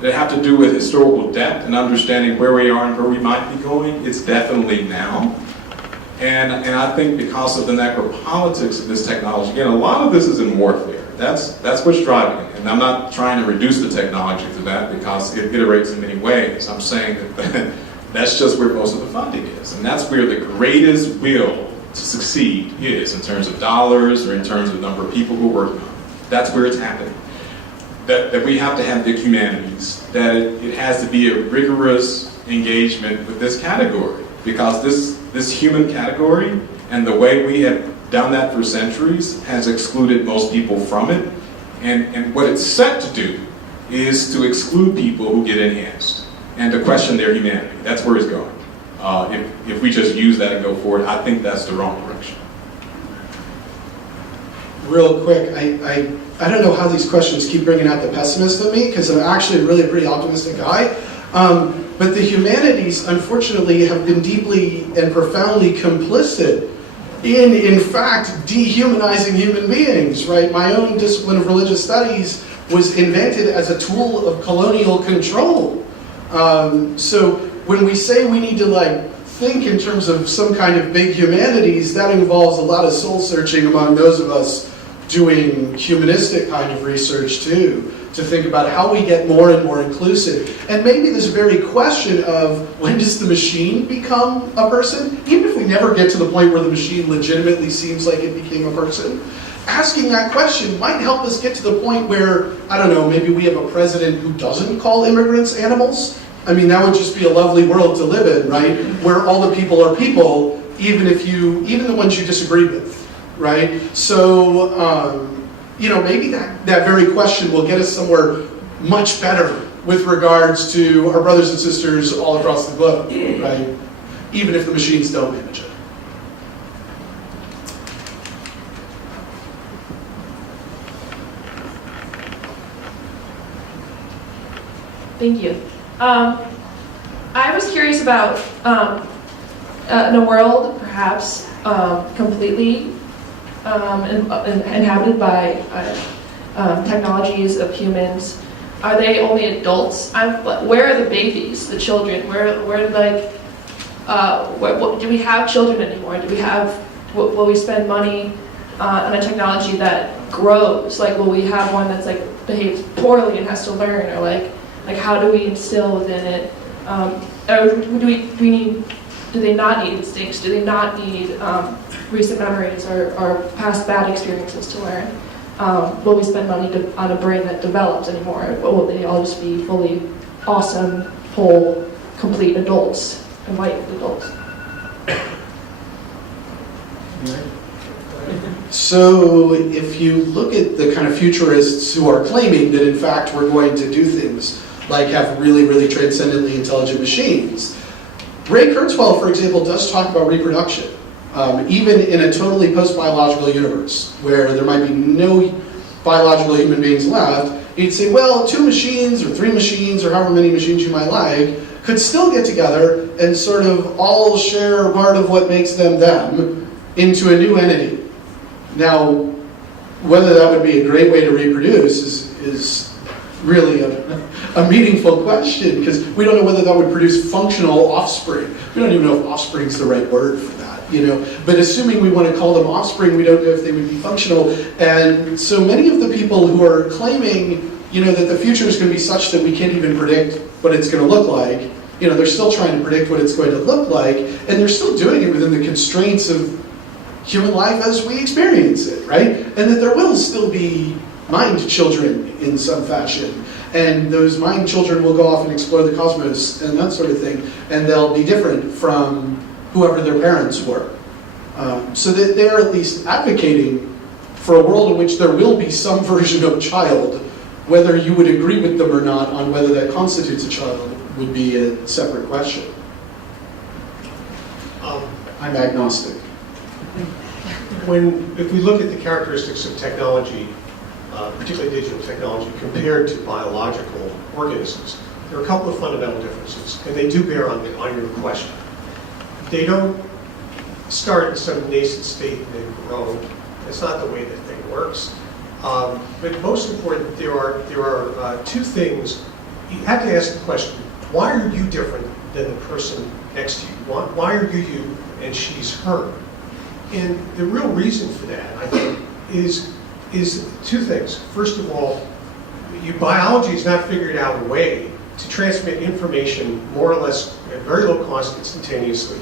that have to do with historical depth and understanding where we are and where we might be going, it's definitely now. And I think because of the necropolitics of this technology, again, a lot of this is in warfare. That's what's driving it. And I'm not trying to reduce the technology to that because it iterates in many ways. I'm saying that that's just where most of the funding is. And that's where the greatest will to succeed is, in terms of dollars or in terms of number of people who are working on it. That's where it's happening. That we have to have big humanities, that it has to be a rigorous engagement with this category, because this human category and the way we have done that for centuries has excluded most people from it. And what it's set to do is to exclude people who get enhanced and to question their humanity. That's where it's going. If we just use that and go forward, I think that's the wrong direction. Real quick, I don't know how these questions keep bringing out the pessimist in me, because I'm actually really a pretty optimistic guy. But the humanities, unfortunately, have been deeply and profoundly complicit in fact, dehumanizing human beings, right? My own discipline of religious studies was invented as a tool of colonial control. So when we say we need to think in terms of some kind of big humanities, that involves a lot of soul searching among those of us doing humanistic kind of research too. to think about how we get more and more inclusive. And maybe this very question of when does the machine become a person, even if we never get to the point where the machine legitimately seems like it became a person, asking that question might help us get to the point where, I don't know, maybe we have a president who doesn't call immigrants animals. I mean, that would just be a lovely world to live in, right? Where all the people are people, even the ones you disagree with, right? So, maybe that very question will get us somewhere much better with regards to our brothers and sisters all across the globe, right? Even if the machines don't manage it. Thank you. I was curious about in a world perhaps completely inhabited by technologies of humans. Are they only adults? Where are the babies, the children? Where do we have children anymore? Do we have? Will we spend money on a technology that grows? Like, will we have one that's like behaves poorly and has to learn, or like how do we instill within it? Or do they not need instincts? Do they not need recent memories or past bad experiences to learn? Will we spend money on a brain that develops anymore? Or will they all just be fully awesome, whole, complete adults, enlightened adults? So if you look at the kind of futurists who are claiming that in fact we're going to do things like have really, really transcendently intelligent machines, Ray Kurzweil, for example, does talk about reproduction. Even in a totally post-biological universe, where there might be no biological human beings left, he'd say, well, 2 machines or 3 machines or however many machines you might like could still get together and sort of all share part of what makes them them into a new entity. Now, whether that would be a great way to reproduce is really a meaningful question, because we don't know whether that would produce functional offspring. We don't even know if offspring is the right word for that. But assuming we want to call them offspring, we don't know if they would be functional. And so many of the people who are claiming, that the future is going to be such that we can't even predict what it's going to look like, they're still trying to predict what it's going to look like, and they're still doing it within the constraints of human life as we experience it, right? And that there will still be mind children in some fashion. And those mind children will go off and explore the cosmos and that sort of thing. And they'll be different from whoever their parents were. So that they're at least advocating for a world in which there will be some version of child. Whether you would agree with them or not on whether that constitutes a child would be a separate question. I'm agnostic. If we look at the characteristics of technology, particularly digital technology, compared to biological organisms, there are a couple of fundamental differences, and they do bear on your question. They don't start in some nascent state and then grow. That's not the way the thing works. But most important, there are 2 things. You have to ask the question, why are you different than the person next to you? Why are you you and she's her? And the real reason for that, I think, is 2 things. First of all, biology has not figured out a way to transmit information more or less at very low cost instantaneously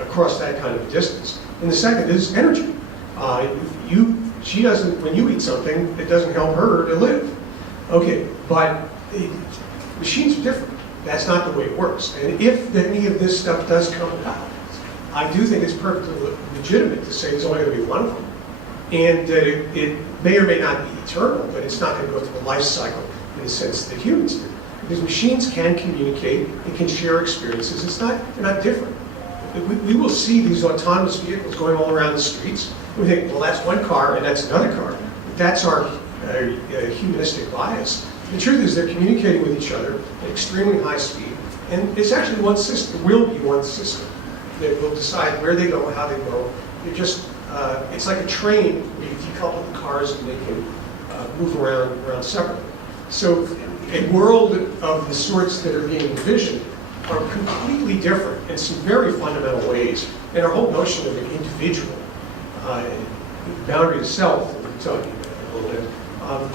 across that kind of a distance. And the second is energy. When you eat something, it doesn't help her to live. Okay, but machines are different. That's not the way it works. And if any of this stuff does come about, I do think it's perfectly legitimate to say there's only going to be one of them. And that it may or may not be eternal, but it's not going to go through a life cycle in the sense that humans do. Because machines can communicate and can share experiences. They're not different. We will see these autonomous vehicles going all around the streets. We think, well, that's one car and that's another car. That's our humanistic bias. The truth is they're communicating with each other at extremely high speed. And it's actually one system, will be one system that will decide where they go, how they go. It's like a train where you decouple the cars and they can move around separately. So a world of the sorts that are being envisioned are completely different in some very fundamental ways. And our whole notion of an individual, boundary to self, that we're talking about a little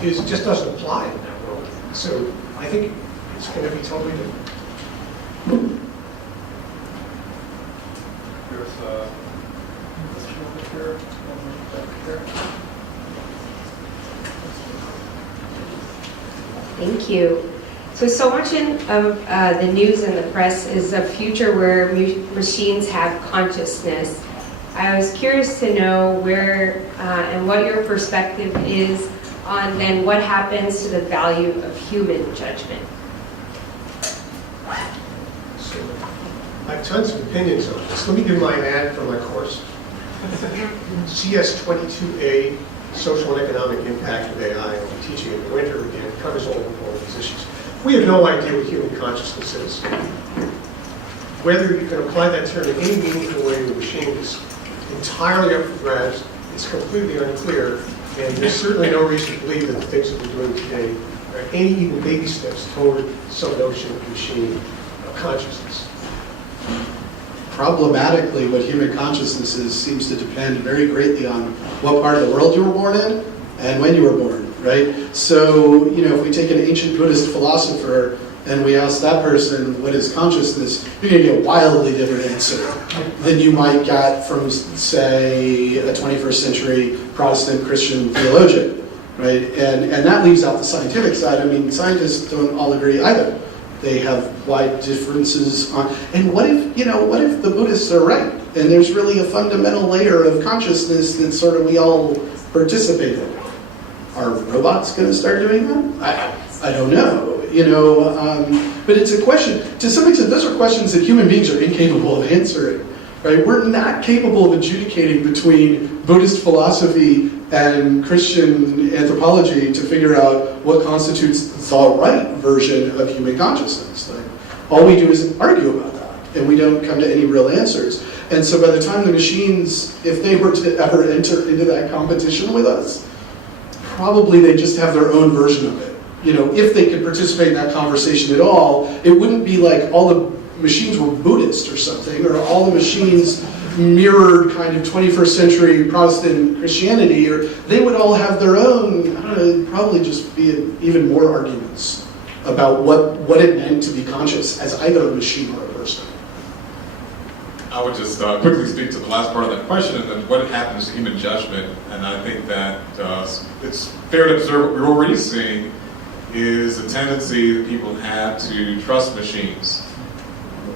bit, just doesn't apply in that world. So I think it's going to be totally different. There's a question over here, back here. Thank you. So much of the news and the press is a future where machines have consciousness. I was curious to know where and what your perspective is on then what happens to the value of human judgment. So I have tons of opinions on this. Let me do my ad for my course. CS22A, Social and Economic Impact of AI. I'll be teaching in the winter again. It covers all of these issues. We have no idea what human consciousness is. Whether you can apply that term in any meaningful way to a machine is entirely up for grabs. It's completely unclear, and there's certainly no reason to believe that the things that we're doing today are any even baby steps toward some notion of machine consciousness. Problematically, what human consciousness is seems to depend very greatly on what part of the world you were born in and when you were born, right? So, if we take an ancient Buddhist philosopher and we ask that person, what is consciousness, you're going to get a wildly different answer than you might get from, say, a 21st century Protestant Christian theologian, right? And that leaves out the scientific side. I mean, scientists don't all agree either. They have wide differences on, and what if the Buddhists are right, and there's really a fundamental layer of consciousness that sort of we all participate in? Are robots going to start doing that? I don't know. But it's a question, to some extent, those are questions that human beings are incapable of answering, right? We're not capable of adjudicating between Buddhist philosophy and Christian anthropology to figure out what constitutes the right version of human consciousness. Like, all we do is argue about that, and we don't come to any real answers. And so by the time the machines, if they were to ever enter into that competition with us, probably they just have their own version of it. If they could participate in that conversation at all, it wouldn't be like all the machines were Buddhist or something, or all the machines mirrored kind of 21st century Protestant Christianity, or they would all have their own, I don't know, it'd probably just be even more arguments about what it meant to be conscious as either a machine or a person. I would just quickly speak to the last part of that question, and then what happens to human judgment. And I think that it's fair to observe what we're already seeing is a tendency that people have to trust machines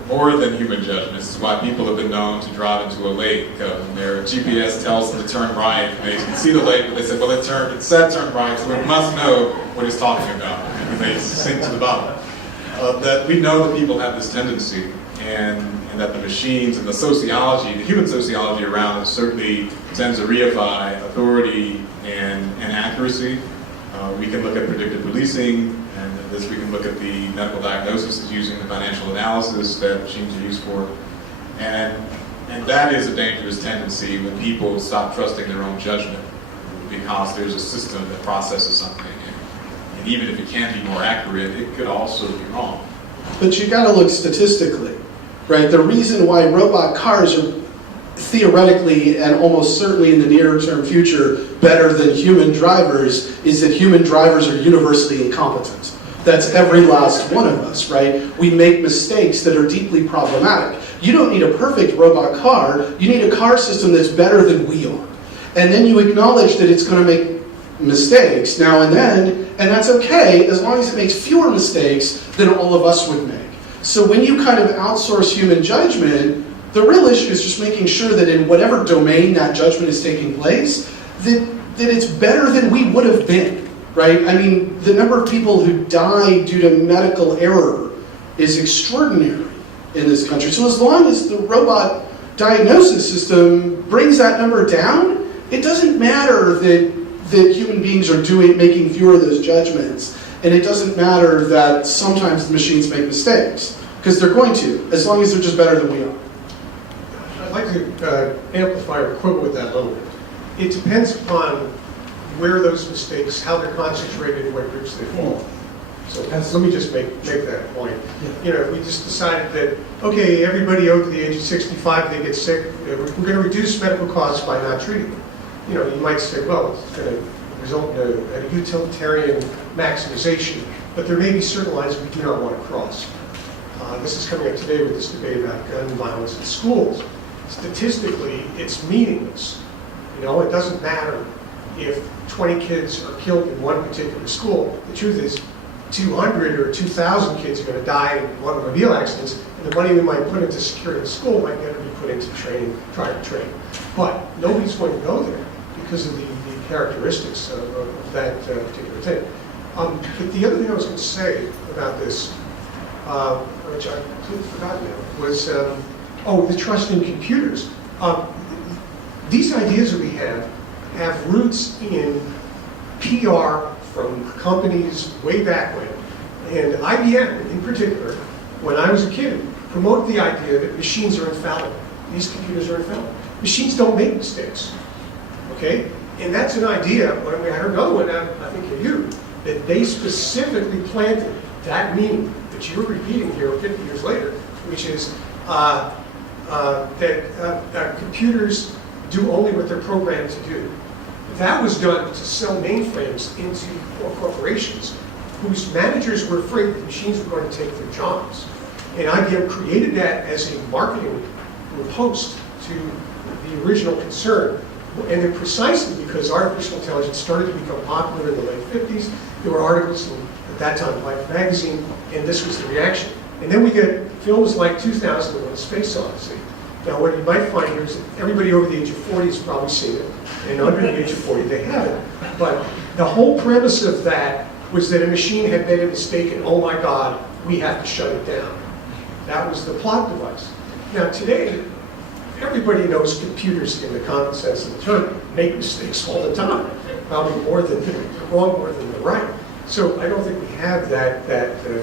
more than human judgment. This is why people have been known to drive into a lake. Their GPS tells them to turn right, and they can see the lake, but they said, well, it said turn right, so we must know what he's talking about. And they sink to the bottom. That we know that people have this tendency, and that the machines and the sociology, the human sociology around it certainly tends to reify authority and accuracy. We can look at predictive policing, and this we can look at the medical diagnosis using the financial analysis that machines are used for. And that is a dangerous tendency when people stop trusting their own judgment because there's a system that processes something. And even if it can be more accurate, it could also be wrong. But you got to look statistically, right? The reason why robot cars are theoretically and almost certainly in the near-term future better than human drivers is that human drivers are universally incompetent. That's every last one of us, right? We make mistakes that are deeply problematic. You don't need a perfect robot car. You need a car system that's better than we are. And then you acknowledge that it's going to make mistakes now and then, and that's okay as long as it makes fewer mistakes than all of us would make. So when you kind of outsource human judgment, the real issue is just making sure that in whatever domain that judgment is taking place, that it's better than we would have been, right? I mean, the number of people who die due to medical error is extraordinary in this country. So as long as the robot diagnosis system brings that number down, it doesn't matter that human beings are making fewer of those judgments, and it doesn't matter that sometimes the machines make mistakes, because they're going to, as long as they're just better than we are. I'd like to amplify or quibble with that a little bit. It depends upon where those mistakes, how they're concentrated, and what groups they fall. So let me just make that point. If we just decided that, okay, everybody over the age of 65, they get sick, we're going to reduce medical costs by not treating them. You might say, well, it's going to result in a utilitarian maximization but there may be certain lines we do not want to cross. This is coming up today with this debate about gun violence in schools. Statistically, it's meaningless. You know, it doesn't matter if 20 kids are killed in one particular school. The truth is, 200 or 2,000 kids are going to die in automobile accidents, and the money we might put into securing the school might never be put into training, private training. But nobody's going to go there because of the characteristics of that particular thing. But the other thing I was going to say about this, which I completely forgot now, was, the trust in computers. These ideas that we have roots in PR from companies way back when. And IBM, in particular, when I was a kid, promoted the idea that machines are infallible. These computers are infallible. Machines don't make mistakes, okay? And that's an idea, when I heard another one, I think of you, that they specifically planted that meaning that you're repeating here 50 years later, which is that computers do only what they're programmed to do. That was done to sell mainframes into corporations whose managers were afraid that machines were going to take their jobs. And IBM created that as a marketing riposte to the original concern. And then precisely because artificial intelligence started to become popular in the late 50s, there were articles in, at that time, Life magazine, and this was the reaction. And then we get films like 2001: Space Odyssey. Now, what you might find here is that everybody over the age of 40 has probably seen it, and under the age of 40 they haven't. But the whole premise of that was that a machine had made a mistake, and oh my God, we have to shut it down. That was the plot device. Now, today, everybody knows computers, in the common sense of the term, make mistakes all the time. Probably more than they're wrong, more than they're right. So I don't think we have that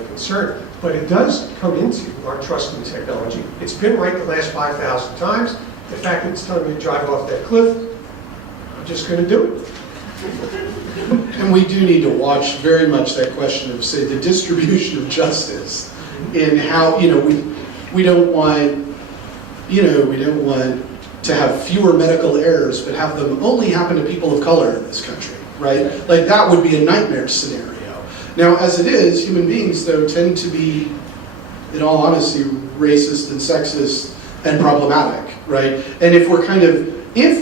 concern. But it does come into our trust in technology. It's been right the last 5,000 times. The fact that it's telling me to drive off that cliff, I'm just going to do it. And we do need to watch very much that question of, say, the distribution of justice and how, we don't want, we don't want to have fewer medical errors, but have them only happen to people of color in this country, right? Like that would be a nightmare scenario. Now, as it is, human beings, though, tend to be, in all honesty, racist and sexist and problematic, right? And if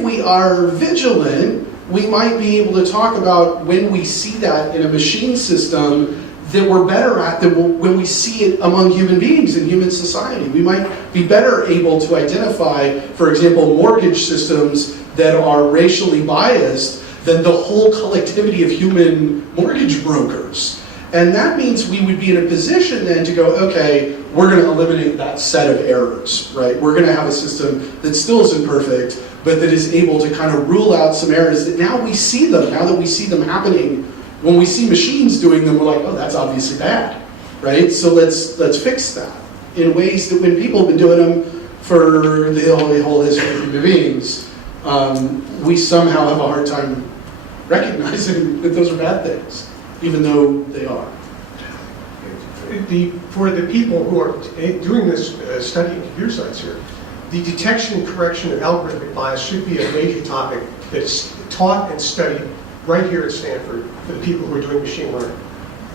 we are vigilant, we might be able to talk about when we see that in a machine system that we're better at than when we see it among human beings in human society. We might be better able to identify, for example, mortgage systems that are racially biased than the whole collectivity of human mortgage brokers. And that means we would be in a position then to go, okay, we're going to eliminate that set of errors, right? We're going to have a system that still isn't perfect, but that is able to kind of rule out some errors that now we see them, now that we see them happening. When we see machines doing them, we're like, oh, that's obviously bad, right? So let's fix that in ways that when people have been doing them for the whole history of human beings, we somehow have a hard time recognizing that those are bad things, even though they are. For the people who are doing this study in computer science here, the detection and correction of algorithmic bias should be a major topic that is taught and studied right here at Stanford for the people who are doing machine learning.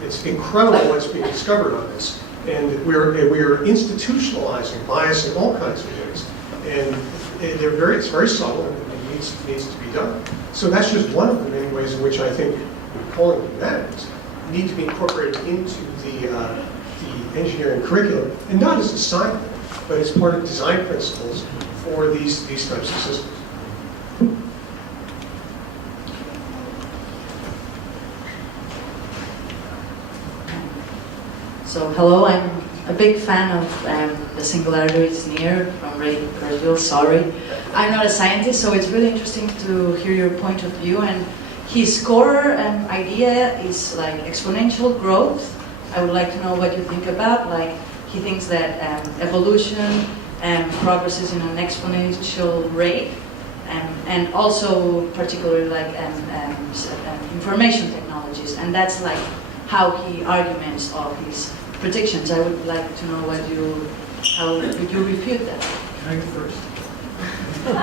It's incredible what's being discovered on this. And we're institutionalizing bias in all kinds of ways. And it's very subtle and it needs to be done. So that's just one of the many ways in which I think calling humanities need to be incorporated into the engineering curriculum, and not as assignment, but as part of design principles for these types of systems. So hello, I'm a big fan of the singularity is near from Ray Kurzweil. Sorry, I'm not a scientist, so it's really interesting to hear your point of view. And his core idea is like exponential growth. I would like to know what you think about. Like he thinks that evolution progresses in an exponential rate, and also particularly like information technologies, and that's like how he arguments all his predictions. I would like to know how would you refute that? Can I go first?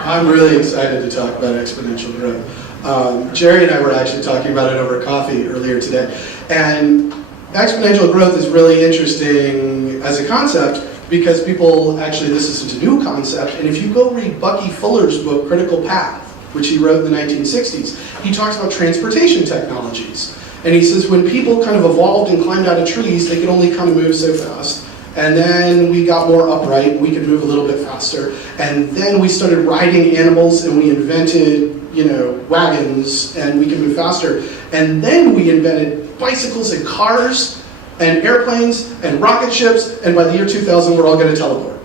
I'm really excited to talk about exponential growth. Jerry and I were actually talking about it over coffee earlier today, and exponential growth is really interesting as a concept because people, actually this isn't a new concept, and if you go read Bucky Fuller's book, Critical Path, which he wrote in the 1960s, he talks about transportation technologies. And he says when people kind of evolved and climbed out of trees, they could only kind of move so fast. And then we got more upright, and we could move a little bit faster. And then we started riding animals, and we invented, wagons, and we can move faster. And then we invented bicycles and cars and airplanes and rocket ships, and by the year 2000, we're all going to teleport.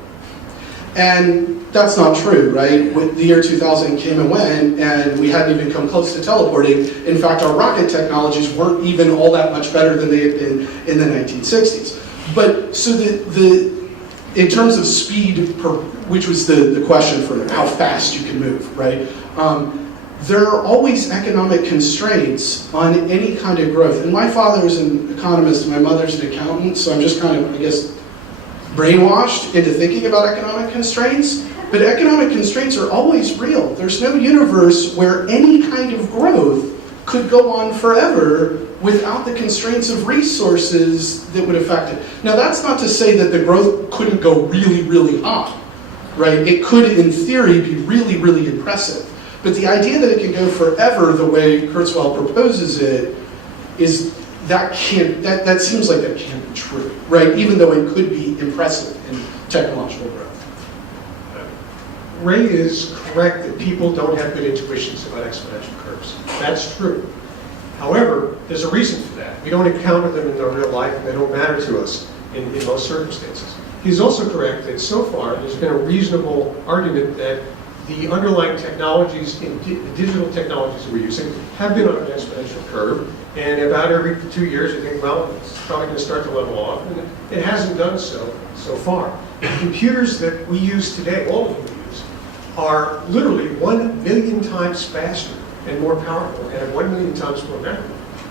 And that's not true, right? With the year 2000 came and went, and we hadn't even come close to teleporting. In fact, our rocket technologies weren't even all that much better than they had been in the 1960s. But so in terms of speed, which was the question for how fast you can move, right? There are always economic constraints on any kind of growth. And my father is an economist, and my mother's an accountant, so I'm just kind of, I guess, brainwashed into thinking about economic constraints. But economic constraints are always real. There's no universe where any kind of growth could go on forever without the constraints of resources that would affect it. Now, that's not to say that the growth couldn't go really, really high, right? It could, in theory, be really, really impressive. But the idea that it can go forever the way Kurzweil proposes it is that seems like that can't be true, right? Even though it could be impressive in technological growth. Ray is correct that people don't have good intuitions about exponential curves. That's true. However, there's a reason for that. We don't encounter them in our real life, and they don't matter to us in most circumstances. He's also correct that so far there's been a reasonable argument that the underlying technologies, the digital technologies that we're using, have been on an exponential curve, and about every 2 years you think, well, it's probably going to start to level off, and it hasn't done so far. The computers that we use today, all of them we use, are literally 1 million times faster and more powerful, and have 1 million times more memory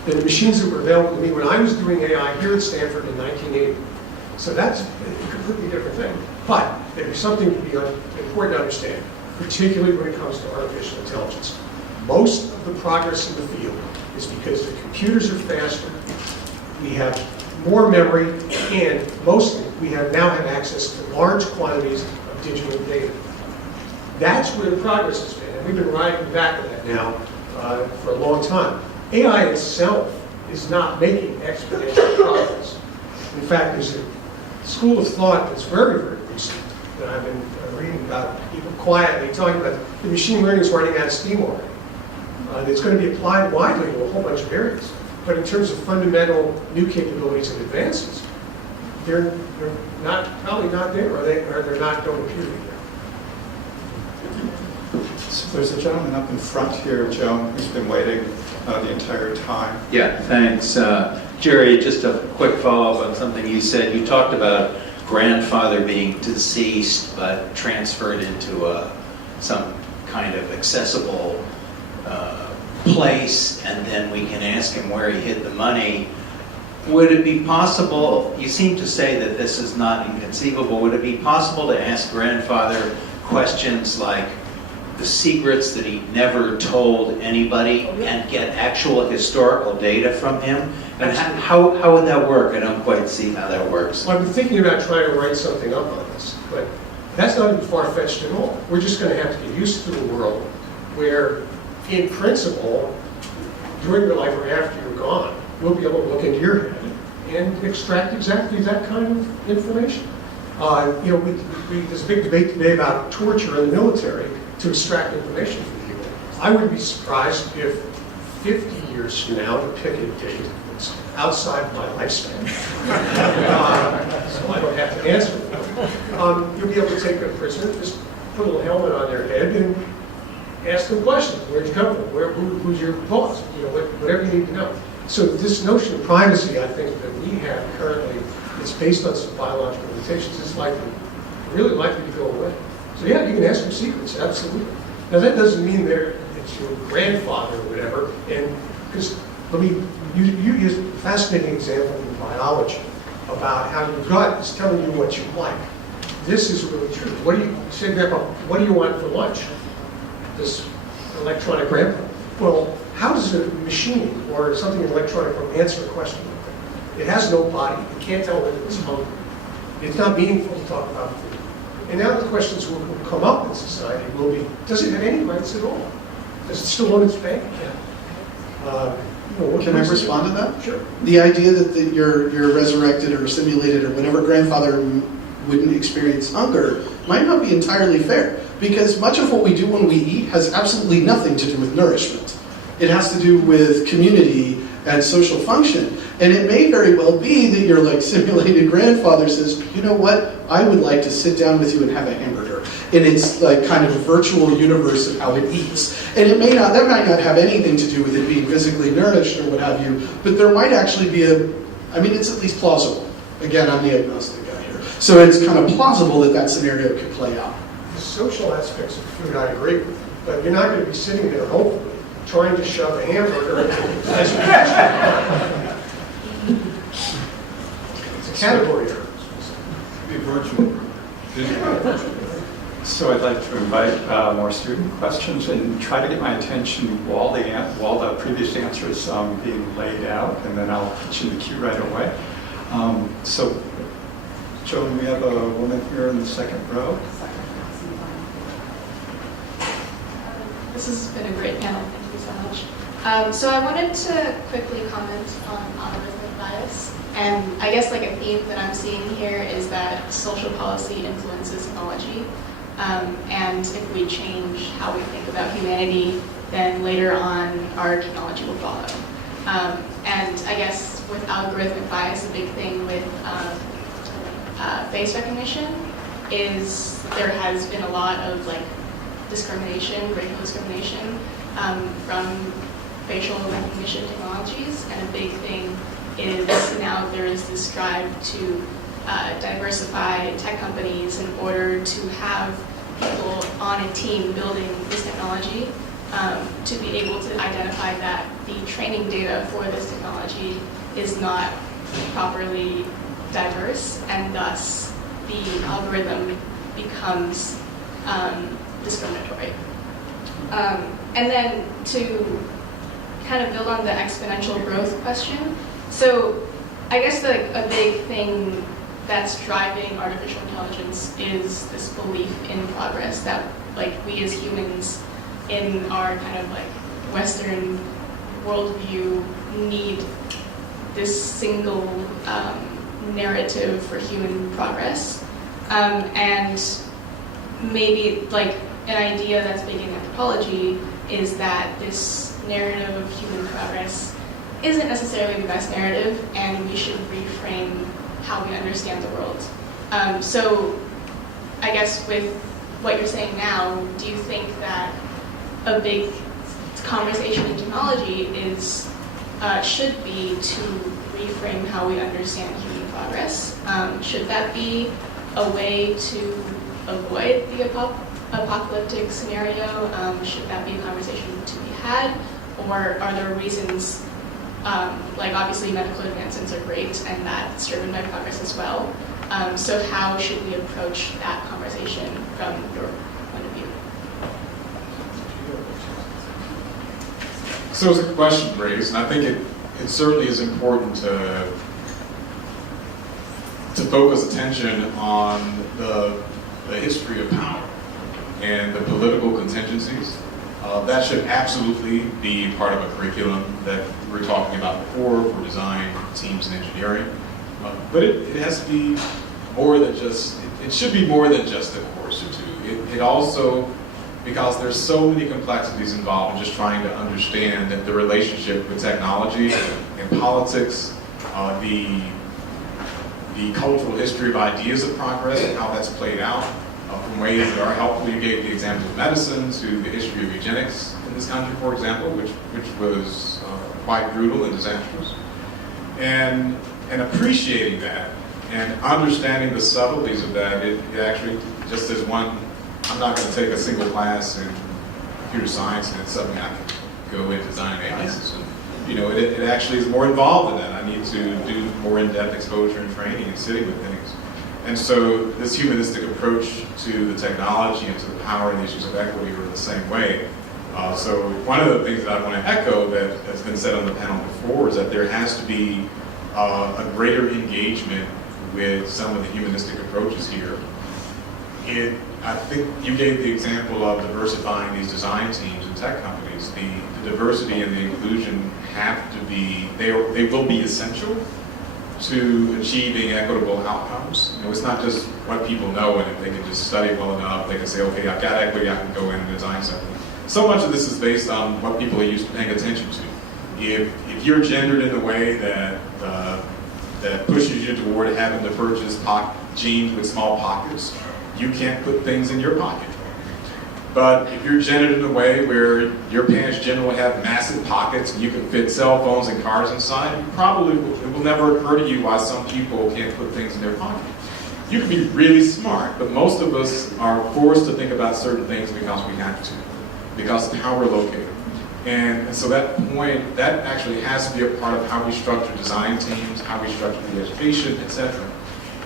than the machines that were available to me when I was doing AI here at Stanford in 1980. So that's a completely different thing. But there's something to be important to understand, particularly when it comes to artificial intelligence. Most of the progress in the field is because the computers are faster, we have more memory, and mostly we now have access to large quantities of digital data. That's where the progress has been, and we've been riding the back of that now for a long time. AI itself is not making exponential progress. In fact, there's a school of thought that's very, very recent that I've been reading about, people quietly talking about the machine learning is running out of steam already. It's going to be applied widely to a whole bunch of areas. But in terms of fundamental new capabilities and advances, they're probably not there, or they're not going to appear to be there. So there's a gentleman up in front here, Joe, who's been waiting the entire time. Yeah, thanks. Jerry, just a quick follow-up on something you said. You talked about grandfather being deceased but transferred into some kind of accessible place, and then we can ask him where he hid the money. Would it be possible, you seem to say that this is not inconceivable, would it be possible to ask grandfather questions like the secrets that he never told anybody and get actual historical data from him? And how would that work? I don't quite see how that works. Well, I've been thinking about trying to write something up on this, but that's not even far-fetched at all. We're just going to have to get used to a world where, in principle, during your life or after you're gone, we'll be able to look into your head and extract exactly that kind of information. There's a big debate today about torture in the military to extract information from people. I wouldn't be surprised if 50 years from now, to pick a date that's outside my lifespan, so I don't have to answer them, you'll be able to take a prisoner, just put a little helmet on their head and ask them questions. Where'd you come from? Who's your boss? Whatever you need to know. So this notion of privacy, I think, that we have currently, it's based on some biological limitations. It's really likely to go away. So yeah, you can ask them secrets, absolutely. Now that doesn't mean it's your grandfather or whatever. And because you used a fascinating example in biology about how your gut is telling you what you like. This is really true. What do you want for lunch? This electronic grandpa. Well, how does a machine or something electronic answer a question like that? It has no body. You can't tell whether it's hungry. It's not meaningful to talk about food. And now the questions will come up in society will be, does it have any rights at all? Does it still own its bank account? Can I respond to that? Sure. The idea that you're resurrected or simulated or whatever grandfather wouldn't experience hunger might not be entirely fair, because much of what we do when we eat has absolutely nothing to do with nourishment. It has to do with community and social function. And it may very well be that your like simulated grandfather says, you know what, I would like to sit down with you and have a hamburger. And it's like kind of a virtual universe of how it eats. And that might not have anything to do with it being physically nourished or what have you, but there might actually be it's at least plausible. Again, I'm the agnostic guy here. So it's kind of plausible that that scenario could play out. The social aspects of food, I agree with, but you're not going to be sitting there, hopefully, trying to shove a hamburger into it's a category error. Be virtual. So I'd like to invite more student questions and try to get my attention while the previous answer is being laid out, and then I'll put you in the queue right away. So, Joan, we have a woman here in the second row. This has been a great panel. Thank you so much. So I wanted to quickly comment on algorithmic bias. And I guess like a theme that I'm seeing here is that social policy influences technology. And if we change how we think about humanity, then later on our technology will follow. And I guess with algorithmic bias, a big thing with face recognition is there has been a lot of like discrimination, racial discrimination from facial recognition technologies, and a big thing is now there is this drive to diversify tech companies in order to have people on a team building this technology to be able to identify that the training data for this technology is not properly diverse, and thus the algorithm becomes discriminatory. And then to kind of build on the exponential growth question, so I guess a big thing that's driving artificial intelligence is this belief in progress, that like we as humans in our kind of like Western worldview need this single narrative for human progress. And maybe like an idea that's big in anthropology is that this narrative of human progress isn't necessarily the best narrative, and we should reframe how we understand the world. So I guess with what you're saying now, do you think that a big conversation in technology should be to reframe how we understand human progress? Should that be a way to avoid the apocalyptic scenario? Should that be a conversation to be had? Or are there reasons, like obviously medical advancements are great and that's driven by progress as well. So how should we approach that conversation from your point of view? So it's a question raised, and I think it certainly is important to focus attention on the history of power and the political contingencies. That should absolutely be part of a curriculum that we were talking about before for design teams and engineering. But it has to be more than just, it should be more than just a course or two. It also, because there's so many complexities involved in just trying to understand the relationship with technology and politics, the cultural history of ideas of progress and how that's played out from ways that are helpful. You gave the example of medicine to the history of eugenics in this country, for example, which was quite brutal and disastrous. And appreciating that and understanding the subtleties of that, it actually, just as one, I'm not going to take a single class in computer science and it's something I can go and design an AI system. You know, it actually is more involved in that. I need to do more in-depth exposure and training and sitting with things. And so this humanistic approach to the technology and to the power and the issues of equity are the same way. So one of the things that I want to echo that has been said on the panel before is that there has to be a greater engagement with some of the humanistic approaches here. I think you gave the example of diversifying these design teams in tech companies. The diversity and the inclusion have to be, they will be essential to achieving equitable outcomes. You know, it's not just what people know, and if they can just study well enough, they can say, okay, I've got equity, I can go in and design something. So much of this is based on what people are used to paying attention to. If you're gendered in a way that pushes you toward having to purchase jeans with small pockets, you can't put things in your pocket. But if you're gendered in a way where your pants generally have massive pockets and you can fit cell phones and cars inside, it will never occur to you why some people can't put things in their pocket. You can be really smart, but most of us are forced to think about certain things because we have to, because of how we're located. And so that point, that actually has to be a part of how we structure design teams, how we structure the education, etc.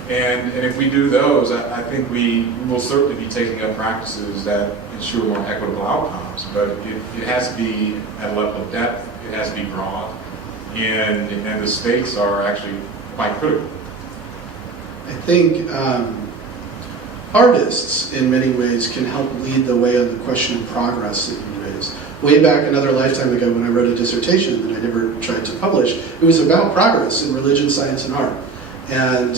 And if we do those, I think we will certainly be taking up practices that ensure more equitable outcomes. But it has to be at a level of depth, it has to be broad, and the stakes are actually quite critical. I think artists, in many ways, can help lead the way on the question of progress that you raised. Way back another lifetime ago when I wrote a dissertation that I never tried to publish, it was about progress in religion, science, and art. And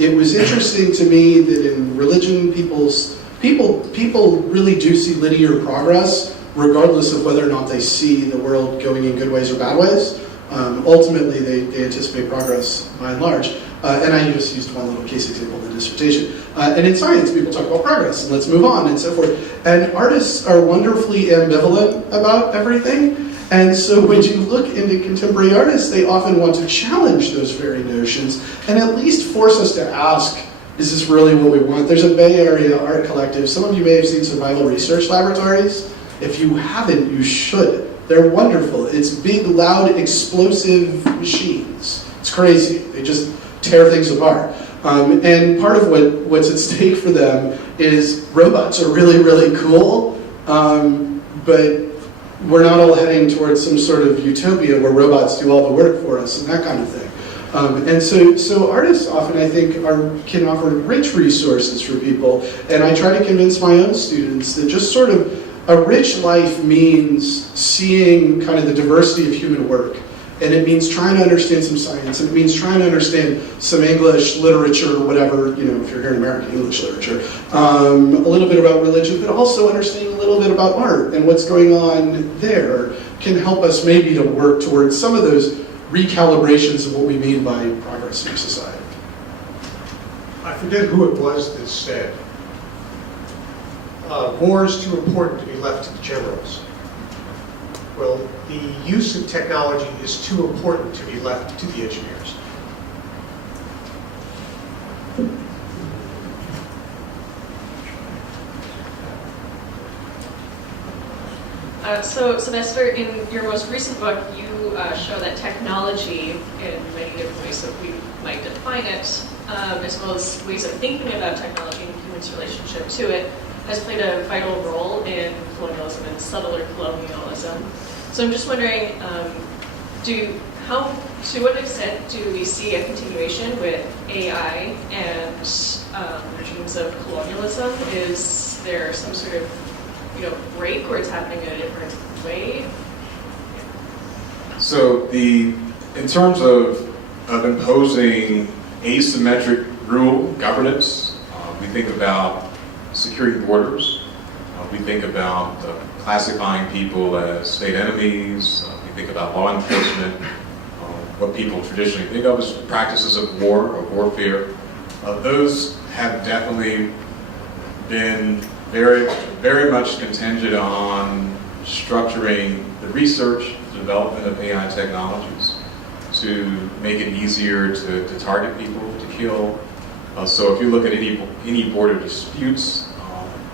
it was interesting to me that in religion, people really do see linear progress, regardless of whether or not they see the world going in good ways or bad ways. Ultimately, they anticipate progress by and large. And I just used one little case example in the dissertation. And in science, people talk about progress, and let's move on, and so forth. And artists are wonderfully ambivalent about everything. And so when you look into contemporary artists, they often want to challenge those very notions and at least force us to ask, is this really what we want? There's a Bay Area art collective. Some of you may have seen Survival Research Laboratories. If you haven't, you should. They're wonderful. It's big, loud, explosive machines. It's crazy. They just tear things apart. And part of what's at stake for them is robots are really, really cool, but we're not all heading towards some sort of utopia where robots do all the work for us and that kind of thing. And so artists often, I think, can offer rich resources for people. And I try to convince my own students that just sort of a rich life means seeing kind of the diversity of human work. And it means trying to understand some science, and it means trying to understand some English literature, whatever, you know, if you're here in America, English literature, a little bit about religion, but also understanding a little bit about art and what's going on there can help us maybe to work towards some of those recalibrations of what we mean by progress in our society. I forget who it was that said, war is too important to be left to the generals. Well, the use of technology is too important to be left to the engineers. So, Sylvester, in your most recent book, you show that technology, in many different ways that we might define it, as well as ways of thinking about technology and humans' relationship to it, has played a vital role in colonialism and subtler colonialism. So I'm just wondering, to what extent do we see a continuation with AI and regimes of colonialism? Is there some sort of break where it's happening in a different way? So in terms of imposing asymmetric rule governance, we think about securing borders. We think about classifying people as state enemies. We think about law enforcement. What people traditionally think of as practices of war or warfare. Those have definitely been very, very much contingent on structuring the research, the development of AI technologies to make it easier to target people, to kill. So if you look at any border disputes,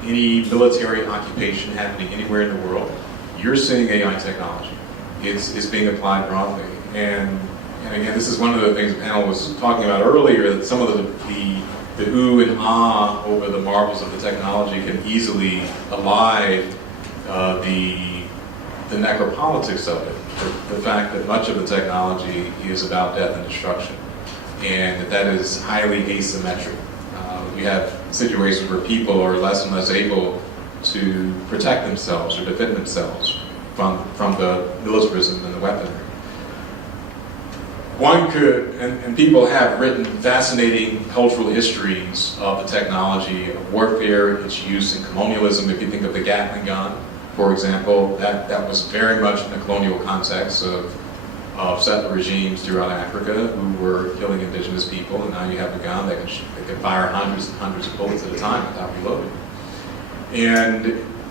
any military occupation happening anywhere in the world, you're seeing AI technology. It's being applied broadly. And again, this is one of the things the panel was talking about earlier, that some of the ooh and ah over the marvels of the technology can easily elide the the necropolitics of it, the fact that much of the technology is about death and destruction, and that is highly asymmetric. We have situations where people are less and less able to protect themselves or defend themselves from the militarism and the weaponry. One could, and people have written fascinating cultural histories of the technology of warfare, its use in colonialism. If you think of the Gatling gun, for example, that was very much in the colonial context of settler regimes throughout Africa who were killing indigenous people, and now you have a gun that can fire hundreds and hundreds of bullets at a time without reloading.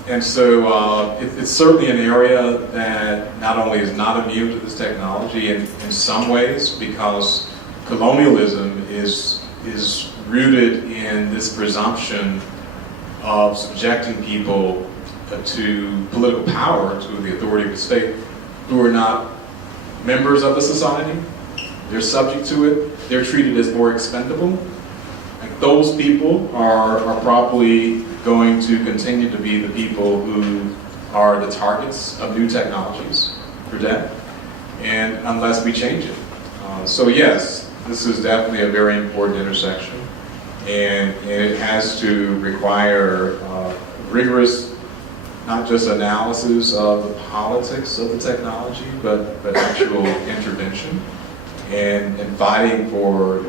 And so it's certainly an area that not only is not immune to this technology in some ways, because colonialism is rooted in this presumption of subjecting people to political power, to the authority of the state, who are not members of the society. They're subject to it. They're treated as more expendable. And those people are probably going to continue to be the people who are the targets of new technologies for death, and unless we change it. So yes, this is definitely a very important intersection, and it has to require rigorous, not just analysis of the politics of the technology, but actual intervention and fighting for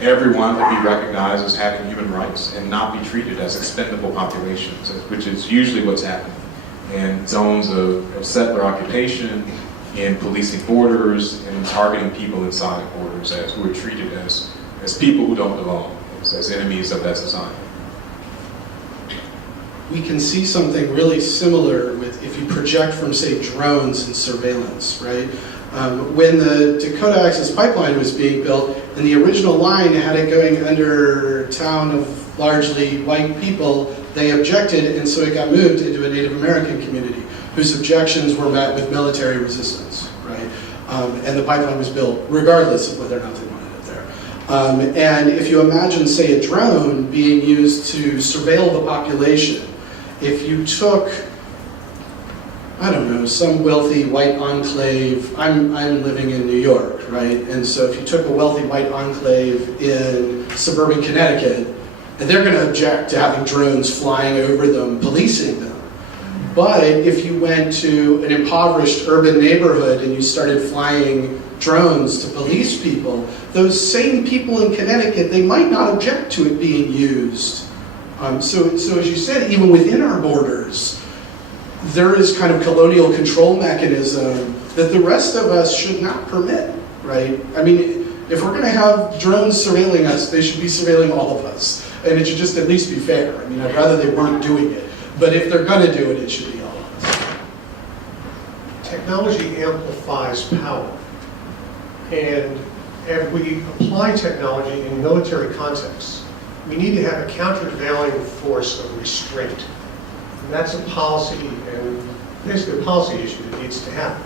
everyone to be recognized as having human rights and not be treated as expendable populations, which is usually what's happening in zones of settler occupation, in policing borders, and targeting people inside borders who are treated as people who don't belong, as enemies of that society. We can see something really similar with if you project from, say, drones and surveillance, right? When the Dakota Access Pipeline was being built, and the original line had it going under a town of largely white people, they objected, and so it got moved into a Native American community, whose objections were met with military resistance, right? And the pipeline was built regardless of whether or not they wanted it there. And if you imagine, say, a drone being used to surveil the population, if you took, I don't know, some wealthy white enclave, I'm living in New York, right? And so if you took a wealthy white enclave in suburban Connecticut, and they're going to object to having drones flying over them, policing them. But if you went to an impoverished urban neighborhood and you started flying drones to police people, those same people in Connecticut, they might not object to it being used. So as you said, even within our borders, there is kind of colonial control mechanism that the rest of us should not permit, right? I mean, if we're going to have drones surveilling us, they should be surveilling all of us. And it should just at least be fair. I mean, I'd rather they weren't doing it. But if they're going to do it, it should be all of us. Technology amplifies power. And as we apply technology in military contexts, we need to have a countervailing force of restraint. And that's a policy, and basically a policy issue that needs to happen.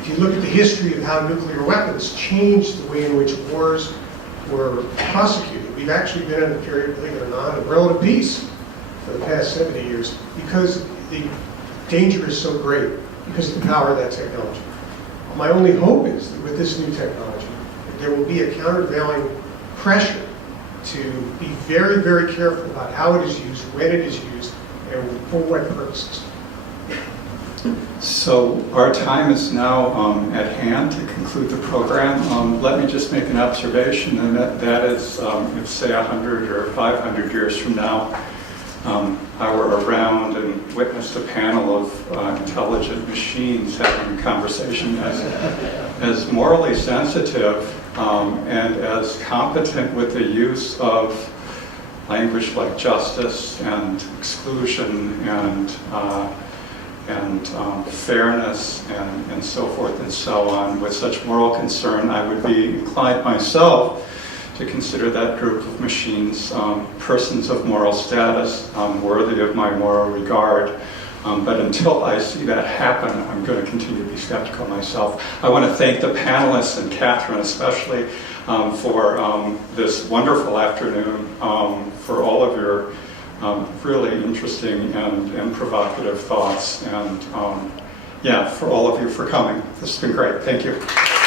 If you look at the history of how nuclear weapons changed the way in which wars were prosecuted, we've actually been in a period, believe it or not, of relative peace for the past 70 years because the danger is so great because of the power of that technology. My only hope is that with this new technology, that there will be a countervailing pressure to be very, very careful about how it is used, when it is used, and for what purposes. So our time is now at hand to conclude the program. Let me just make an observation, and that is, if say 100 or 500 years from now, I were around and witnessed a panel of intelligent machines having a conversation as morally sensitive and as competent with the use of language like justice and exclusion and fairness and so forth and so on, with such moral concern, I would be inclined myself to consider that group of machines persons of moral status, worthy of my moral regard. But until I see that happen, I'm going to continue to be skeptical myself. I want to thank the panelists, and Catherine especially, for this wonderful afternoon, for all of your really interesting and provocative thoughts. And yeah, for all of you for coming. This has been great. Thank you.